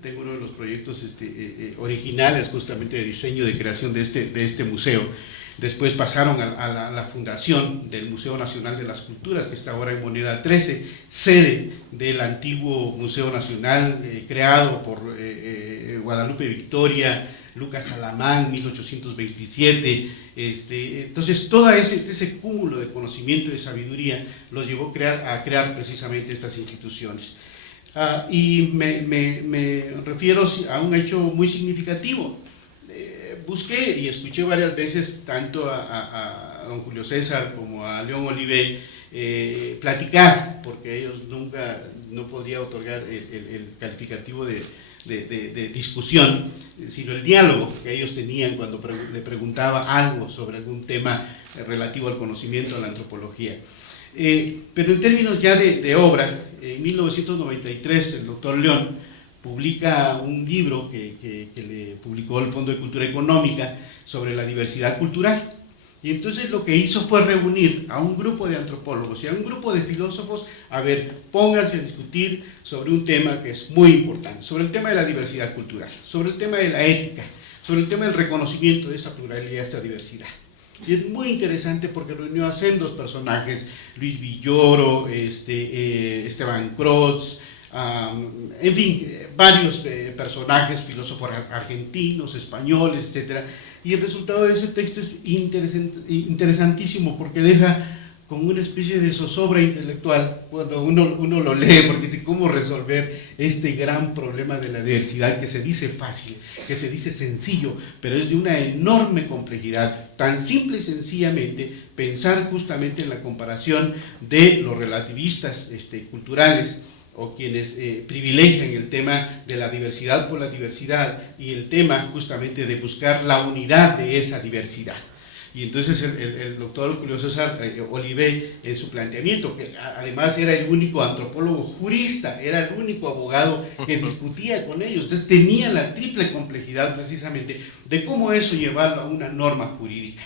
tengo uno de los proyectos originales justamente de diseño de creación de este museo. Después pasaron a la fundación del Museo Nacional de las Culturas, que está ahora en Moneda 13, sede del antiguo Museo Nacional creado por Guadalupe Victoria, Lucas Alamán, 1827. Entonces, todo ese cúmulo de conocimiento y de sabiduría los llevó a crear precisamente estas instituciones. Y me refiero a un hecho muy significativo. Busqué y escuché varias veces tanto a don Julio César como a León Olivé platicar, porque ellos no podía otorgar el calificativo de discusión, sino el diálogo que ellos tenían cuando le preguntaba algo sobre algún tema relativo al conocimiento de la antropología. Pero en términos ya de obra, en 1993 el doctor León publica un libro que le publicó el Fondo de Cultura Económica sobre la diversidad cultural. Y entonces lo que hizo fue reunir a un grupo de antropólogos y a un grupo de filósofos, a ver, pónganse a discutir sobre un tema que es muy importante, sobre el tema de la diversidad cultural, sobre el tema de la ética, sobre el tema del reconocimiento de esa pluralidad, de esta diversidad. Y es muy interesante porque reunió a sendos personajes, Luis Villoro, Esteban Crotz, en fin, varios personajes, filósofos argentinos, españoles, etc. Y el resultado de ese texto es interesantísimo porque deja como una especie de zozobra intelectual cuando uno lo lee, porque dice cómo resolver este gran problema de la diversidad que se dice fácil, que se dice sencillo, pero es de una enorme complejidad. Tan simple y sencillamente pensar justamente en la comparación de los relativistas culturales, o quienes privilegian el tema de la diversidad por la diversidad y el tema justamente de buscar la unidad de esa diversidad. Y entonces el doctor Julio César Olivé, en su planteamiento, que además era el único antropólogo jurista, era el único abogado que discutía con ellos, entonces tenía la triple complejidad precisamente de cómo eso llevarlo a una norma jurídica.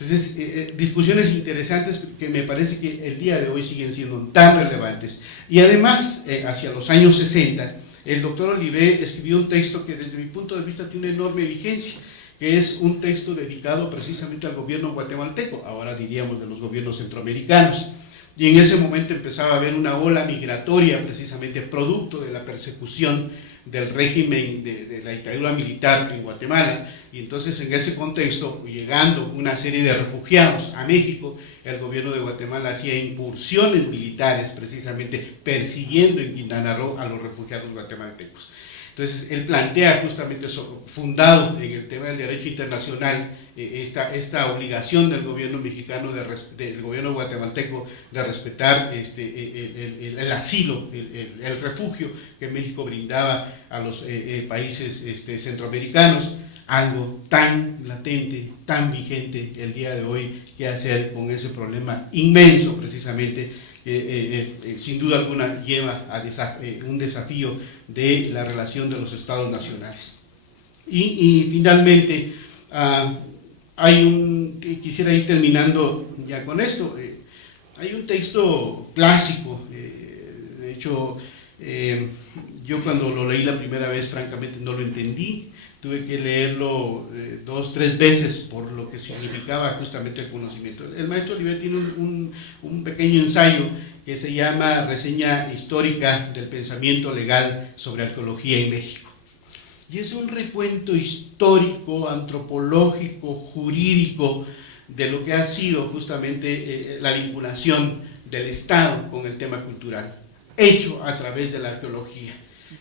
Entonces, discusiones interesantes que me parece que el día de hoy siguen siendo tan relevantes. Y además, hacia los años 60, el doctor Olivé escribió un texto que desde mi punto de vista tiene enorme vigencia, que es un texto dedicado precisamente al gobierno guatemalteco, ahora diríamos de los gobiernos centroamericanos. Y en ese momento empezaba a haber una ola migratoria, precisamente producto de la persecución del régimen de la dictadura militar en Guatemala, y entonces en ese contexto, llegando una serie de refugiados a México, el gobierno de Guatemala hacía incursiones militares, precisamente persiguiendo en Quintana Roo a los refugiados guatemaltecos. Entonces él plantea justamente eso, fundado en el tema del derecho internacional, esta obligación del gobierno mexicano, del gobierno guatemalteco, de respetar el asilo, el refugio que México brindaba a los países centroamericanos. Algo tan latente, tan vigente el día de hoy, que hacer con ese problema inmenso precisamente, que sin duda alguna lleva a un desafío de la relación de los estados nacionales. Y finalmente, quisiera ir terminando ya con esto, hay un texto clásico, de hecho, yo cuando lo leí la primera vez francamente no lo entendí, tuve que leerlo 2 o 3 veces por lo que significaba justamente el conocimiento. El maestro Olivé tiene un pequeño ensayo que se llama Reseña Histórica del Pensamiento Legal sobre Arqueología en México. Y es un recuento histórico, antropológico, jurídico, de lo que ha sido justamente la vinculación del Estado con el tema cultural, hecho a través de la arqueología,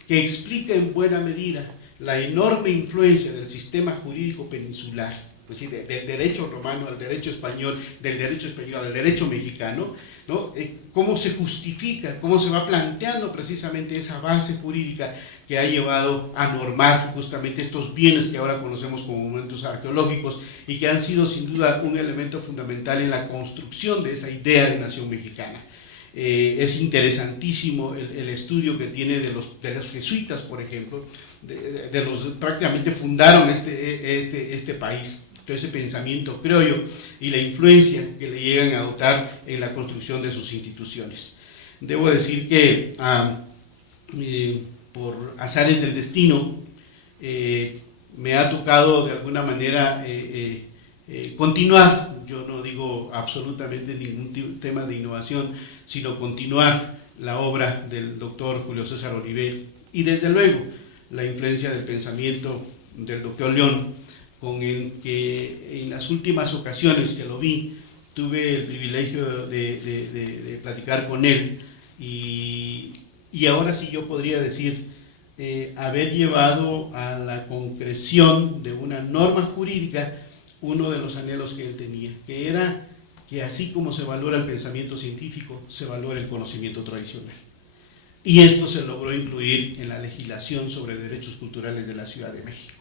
que explica en buena medida la enorme influencia del sistema jurídico peninsular pues sí, del derecho romano al derecho español, del derecho español al derecho mexicano, ¿no? Cómo se justifica, cómo se va planteando precisamente esa base jurídica que ha llevado a normar justamente estos bienes que ahora conocemos como monumentos arqueológicos y que han sido sin duda un elemento fundamental en la construcción de esa idea de nación mexicana. Es interesantísimo el estudio que tiene de los jesuitas, por ejemplo, prácticamente fundaron este país, todo ese pensamiento criollo y la influencia que le llegan a adoptar en la construcción de sus instituciones. Debo decir que por azares del destino me ha tocado de alguna manera continuar, yo no digo absolutamente ningún tema de innovación, sino continuar la obra del doctor Julio César Olivé y desde luego la influencia del pensamiento del doctor León, con el que en las últimas ocasiones que lo vi, tuve el privilegio de platicar con él y ahora sí yo podría decir haber llevado a la concreción de una norma jurídica uno de los anhelos que él tenía, que era que así como se valora el pensamiento científico, se valora el conocimiento tradicional. Y esto se logró incluir en la legislación sobre derechos culturales de la Ciudad de México.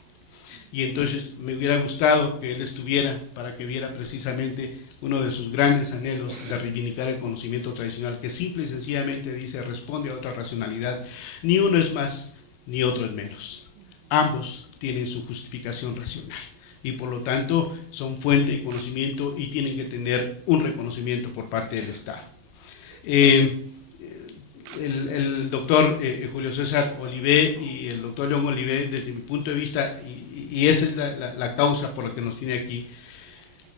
Y entonces me hubiera gustado que él estuviera para que viera precisamente uno de sus grandes anhelos de reivindicar el conocimiento tradicional, que simple y sencillamente dice, responde a otra racionalidad, ni uno es más, ni otro es menos. Ambos tienen su justificación racional y por lo tanto son fuente de conocimiento y tienen que tener un reconocimiento por parte del Estado. El doctor Julio César Olivé y el doctor León Olivé, desde mi punto de vista, y esa es la causa por la que nos tiene aquí,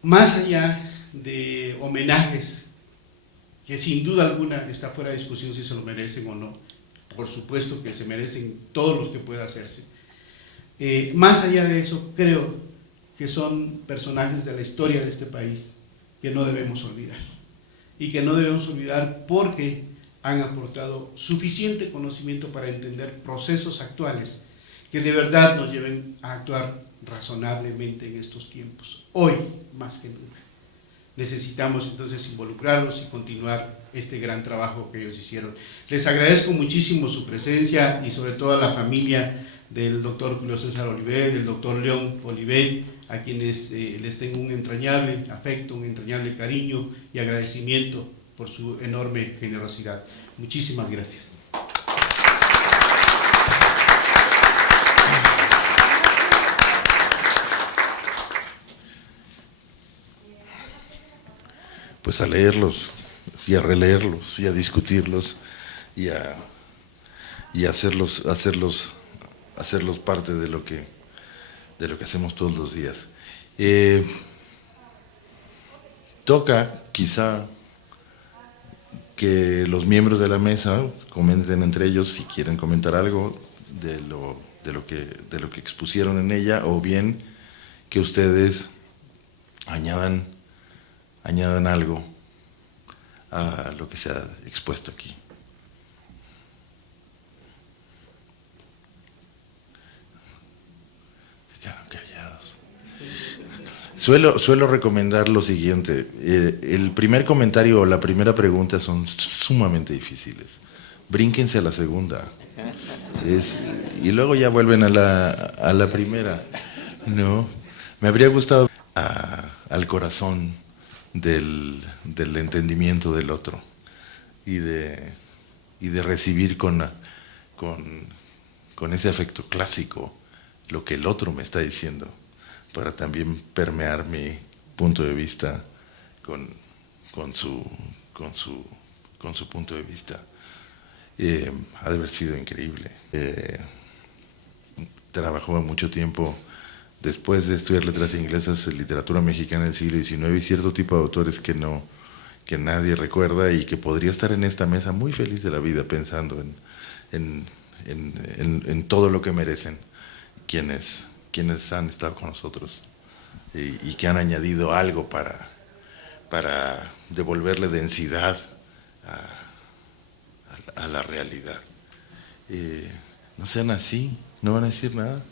más allá de homenajes, que sin duda alguna está fuera de discusión si se lo merecen o no, por supuesto que se merecen todos los que pueda hacerse, más allá de eso creo que son personajes de la historia de este país que no debemos olvidar, y que no debemos olvidar porque han aportado suficiente conocimiento para entender procesos actuales que de verdad nos lleven a actuar razonablemente en estos tiempos, hoy más que nunca. Necesitamos entonces involucrarlos y continuar este gran trabajo que ellos hicieron. Les agradezco muchísimo su presencia y sobre todo a la familia del doctor Julio César Olivé, del doctor León Olivé, a quienes les tengo un entrañable afecto, un entrañable cariño y agradecimiento por su enorme generosidad. Muchísimas gracias. Pues a leerlos y a releerlos y a discutirlos y a hacerlos parte de lo que hacemos todos los días. Toca quizá que los miembros de la mesa comenten entre ellos si quieren comentar algo de lo que expusieron en ella, o bien que ustedes añadan algo a lo que se ha expuesto aquí. Se quedaron callados. Suelo recomendar lo siguiente. El primer comentario o la primera pregunta son sumamente difíciles. Brínquense a la segunda. Y luego ya vuelven a la primera. No, me habría gustado al corazón del entendimiento del otro y de recibir con ese afecto clásico lo que el otro me está diciendo, para también permear mi punto de vista con su punto de vista. Ha de haber sido increíble. Trabajó mucho tiempo después de estudiar letras inglesas, literatura mexicana del siglo XIX y cierto tipo de autores que nadie recuerda, y que podría estar en esta mesa muy feliz de la vida pensando en todo lo que merecen quienes han estado con nosotros y que han añadido algo para devolverle densidad a la realidad. No sean así, no van a decir nada.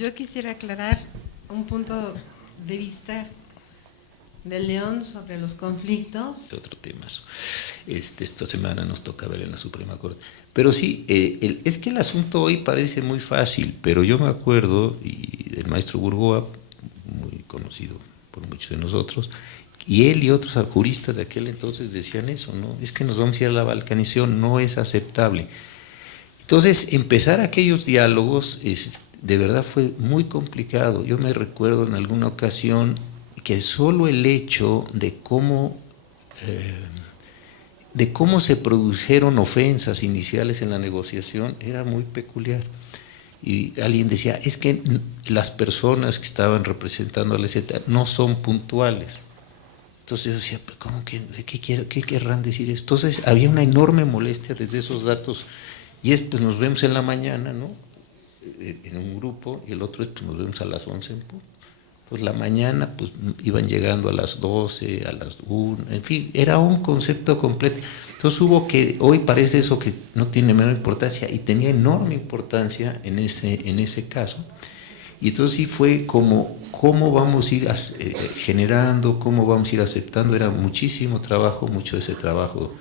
Yo quisiera aclarar un punto de vista de León sobre los conflictos. Otro tema. Esta semana nos toca ver en la Suprema Corte. Pero sí, es que el asunto hoy parece muy fácil, pero yo me acuerdo, y del maestro Burgoa, muy conocido por muchos de nosotros, y él y otros juristas de aquel entonces decían eso, ¿no? Es que nos vamos a ir a la balcanización, no es aceptable. Entonces, empezar aquellos diálogos de verdad fue muy complicado. Yo me recuerdo en alguna ocasión que solo el hecho de cómo se produjeron ofensas iniciales en la negociación era muy peculiar. Y alguien decía, es que las personas que estaban representando a la EZ no son puntuales. Entonces yo decía, ¿cómo que, qué querrán decir esto? Entonces había una enorme molestia desde esos datos. Y pues nos vemos en la mañana, ¿no? En un grupo, y el otro pues nos vemos a las 11 en punto. Entonces la mañana pues iban llegando a las 12, a las 1, en fin, era un concepto completo. Entonces hubo que, hoy parece eso que no tiene menor importancia, y tenía enorme importancia en ese caso. Y entonces sí fue como, cómo vamos a ir generando, cómo vamos a ir aceptando, era muchísimo trabajo, mucho de ese trabajo,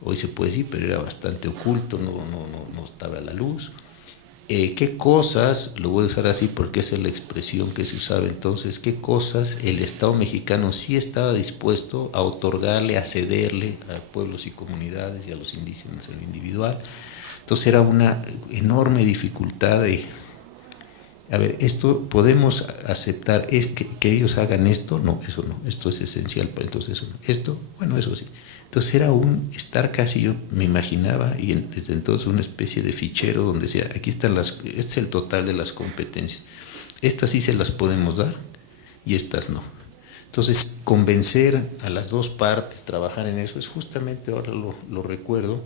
hoy se puede decir, pero era bastante oculto, no estaba a la luz. ¿Qué cosas, lo voy a usar así porque esa es la expresión que se usaba entonces, qué cosas el Estado mexicano sí estaba dispuesto a otorgarle, a cederle a pueblos y comunidades y a los indígenas en lo individual? Entonces era una enorme dificultad de, a ver, esto podemos aceptar, es que ellos hagan esto, no, eso no, esto es esencial, pero entonces eso no, esto, bueno, eso sí. Entonces era estar casi, yo me imaginaba, y desde entonces una especie de fichero donde decía, aquí están este es el total de las competencias, estas sí se las podemos dar y estas no. Entonces convencer a las dos partes, trabajar en eso, es justamente, ahora lo recuerdo,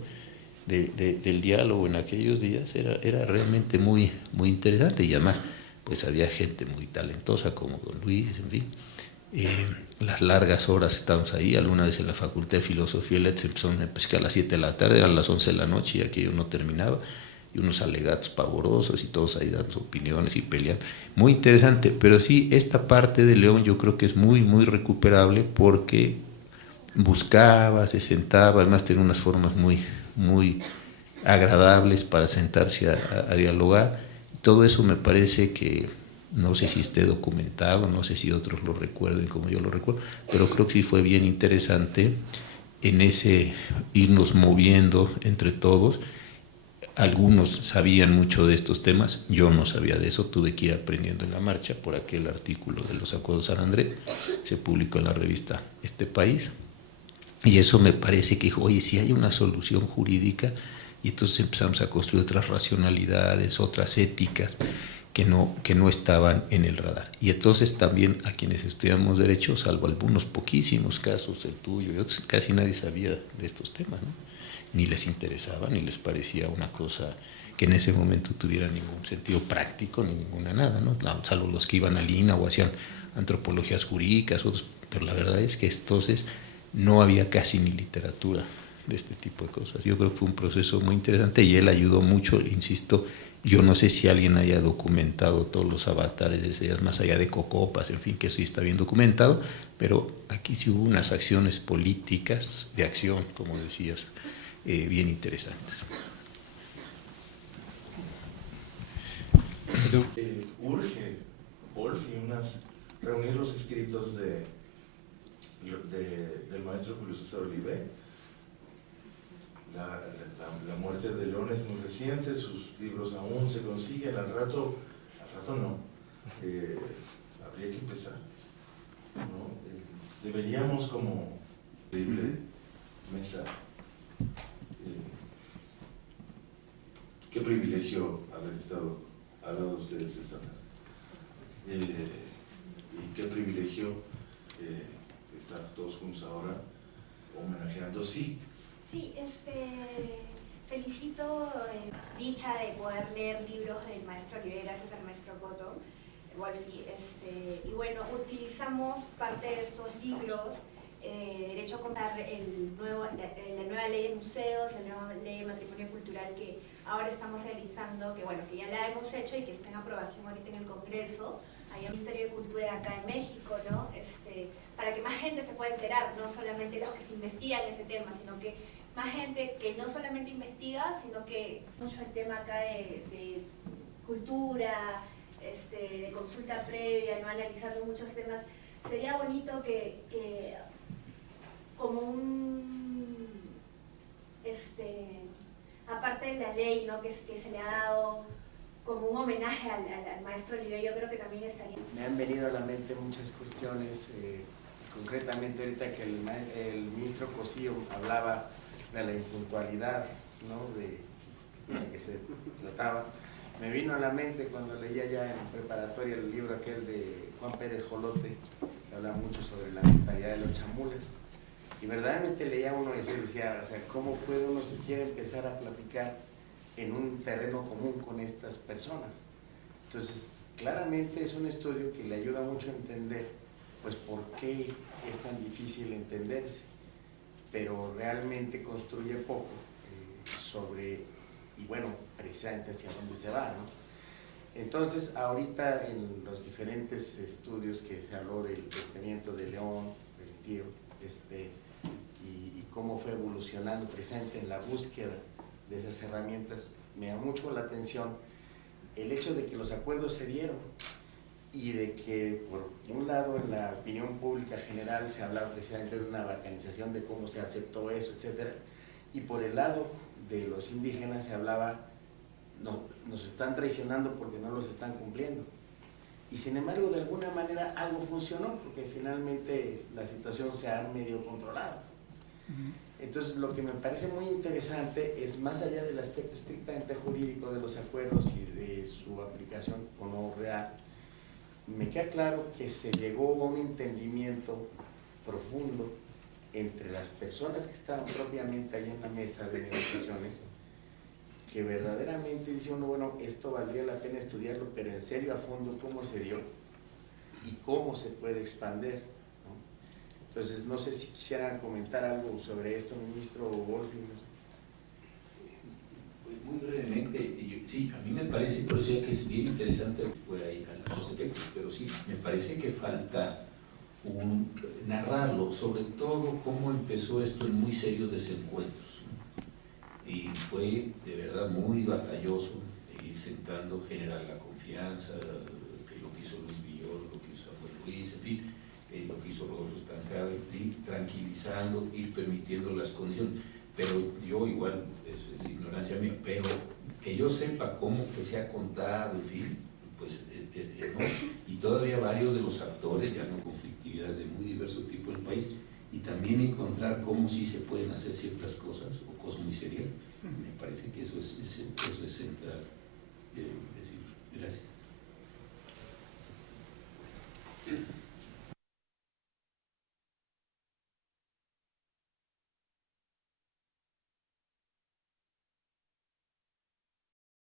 del diálogo en aquellos días, era realmente muy, muy interesante, y además pues había gente muy talentosa como don Luis, en fin. Las largas horas estábamos ahí, alguna vez en la Facultad de Filosofía y Letras empezaron a las 7 de la tarde, eran las 11 de la noche y aquello no terminaba, y unos alegatos pavorosos y todos ahí dando opiniones y peleando. Muy interesante, pero sí, esta parte de León yo creo que es muy, muy recuperable porque buscaba, se sentaba, además tenía unas formas muy, muy agradables para sentarse a dialogar. Todo eso me parece que, no sé si esté documentado, no sé si otros lo recuerden como yo lo recuerdo, pero creo que sí fue bien interesante en ese irnos moviendo entre todos. Algunos sabían mucho de estos temas, yo no sabía de eso, tuve que ir aprendiendo en la marcha por aquel artículo de los Acuerdos San Andrés, se publicó en la revista Este País, y eso me parece que dijo, oye, si hay una solución jurídica, y entonces empezamos a construir otras racionalidades, otras éticas que no estaban en el radar. Y entonces también a quienes estudiamos Derecho, salvo algunos poquísimos casos, el tuyo y otros, casi nadie sabía de estos temas, ¿no? Ni les interesaba, ni les parecía una cosa que en ese momento tuviera ningún sentido práctico, ni ninguna nada, ¿no? Salvo los que iban al INA o hacían antropologías jurídicas, otros, pero la verdad es que entonces no había casi ni literatura de este tipo de cosas. Yo creo que fue un proceso muy interesante y él ayudó mucho, insisto. Yo no sé si alguien haya documentado todos los avatares de ellas, más allá de Cocopas, en fin, que sí está bien documentado, pero aquí sí hubo unas acciones políticas de acción, como decías, bien interesantes. Urge, Wolfi, reunir los escritos del maestro Julio César Olivé. La muerte de León es muy reciente, sus libros aún se consiguen, al rato no, habría que empezar, ¿no? Deberíamos como increíble mesa, qué privilegio haber estado al lado de ustedes esta tarde, y qué privilegio estar todos juntos ahora homenajeando, sí. Sí, felicito dicha de poder leer libros del maestro Olivé, gracias al maestro Cotton, Wolfi, y bueno, utilizamos parte de estos libros, Derecho a contar la nueva ley de museos, la nueva ley de matrimonio cultural que ahora estamos realizando, que bueno, que ya la hemos hecho y que está en aprobación ahorita en el Congreso, hay un Ministerio de Cultura acá en México, ¿no? Para que más gente se pueda enterar, no solamente los que se investigan ese tema, sino que más gente que no solamente investiga, sino que mucho el tema acá de cultura, de consulta previa, no analizando muchos temas. Sería bonito que como un, aparte de la ley, ¿no? que se le ha dado como un homenaje al maestro Oliver, yo creo que también estaría. Me han venido a la mente muchas cuestiones, concretamente ahorita que el ministro Cosío hablaba de la impuntualidad, ¿no? de la que se trataba. Me vino a la mente cuando leía ya en preparatoria el libro aquel de Juan Pérez Jolote, que habla mucho sobre la mentalidad de los chamules. Y verdaderamente leía uno y decía, o sea, ¿cómo puede uno siquiera empezar a platicar en un terreno común con estas personas? Entonces, claramente es un estudio que le ayuda mucho a entender, pues, por qué es tan difícil entenderse, pero realmente construye poco sobre, y bueno, precisamente hacia dónde se va, ¿no? Entonces, ahorita en los diferentes estudios que se habló del pensamiento de León, del tío, y cómo fue evolucionando precisamente en la búsqueda de esas herramientas, me da mucho la atención el hecho de que los acuerdos se dieron y de que, por un lado, en la opinión pública general se hablaba precisamente de una balcanización, de cómo se aceptó eso, etcétera, y por el lado de los indígenas se hablaba, no, nos están traicionando porque no los están cumpliendo. Y sin embargo, de alguna manera algo funcionó, porque finalmente la situación se ha medio controlado. Entonces, lo que me parece muy interesante es, más allá del aspecto estrictamente jurídico de los acuerdos y de su aplicación o no real, me queda claro que se llegó a un entendimiento profundo entre las personas que estaban propiamente ahí en la mesa de negociaciones, que verdaderamente dice uno, bueno, esto valdría la pena estudiarlo, pero en serio, a fondo, cómo se dio y cómo se puede expandir, ¿no? Entonces, no sé si quisieran comentar algo sobre esto, ministro Wolfi. Pues muy brevemente, sí, a mí me parece, por eso que es bien interesante que fue ahí a los efectos, pero sí, me parece que falta narrarlo, sobre todo cómo empezó esto en muy serios desencuentros, ¿no? Y fue de verdad muy batalloso ir sentando, generar la confianza, que lo que hizo Luis Villoro, lo que hizo Samuel Ruiz, en fin, lo que hizo Rodolfo Stanjave, ir tranquilizando, ir permitiendo las condiciones. Pero yo igual, es ignorancia mía, pero que yo sepa cómo que se ha contado, en fin, pues no. Y todavía varios de los actores, ya no conflictividades de muy diverso tipo en el país, y también encontrar cómo sí se pueden hacer ciertas cosas, o cosas muy serias, me parece que eso es central.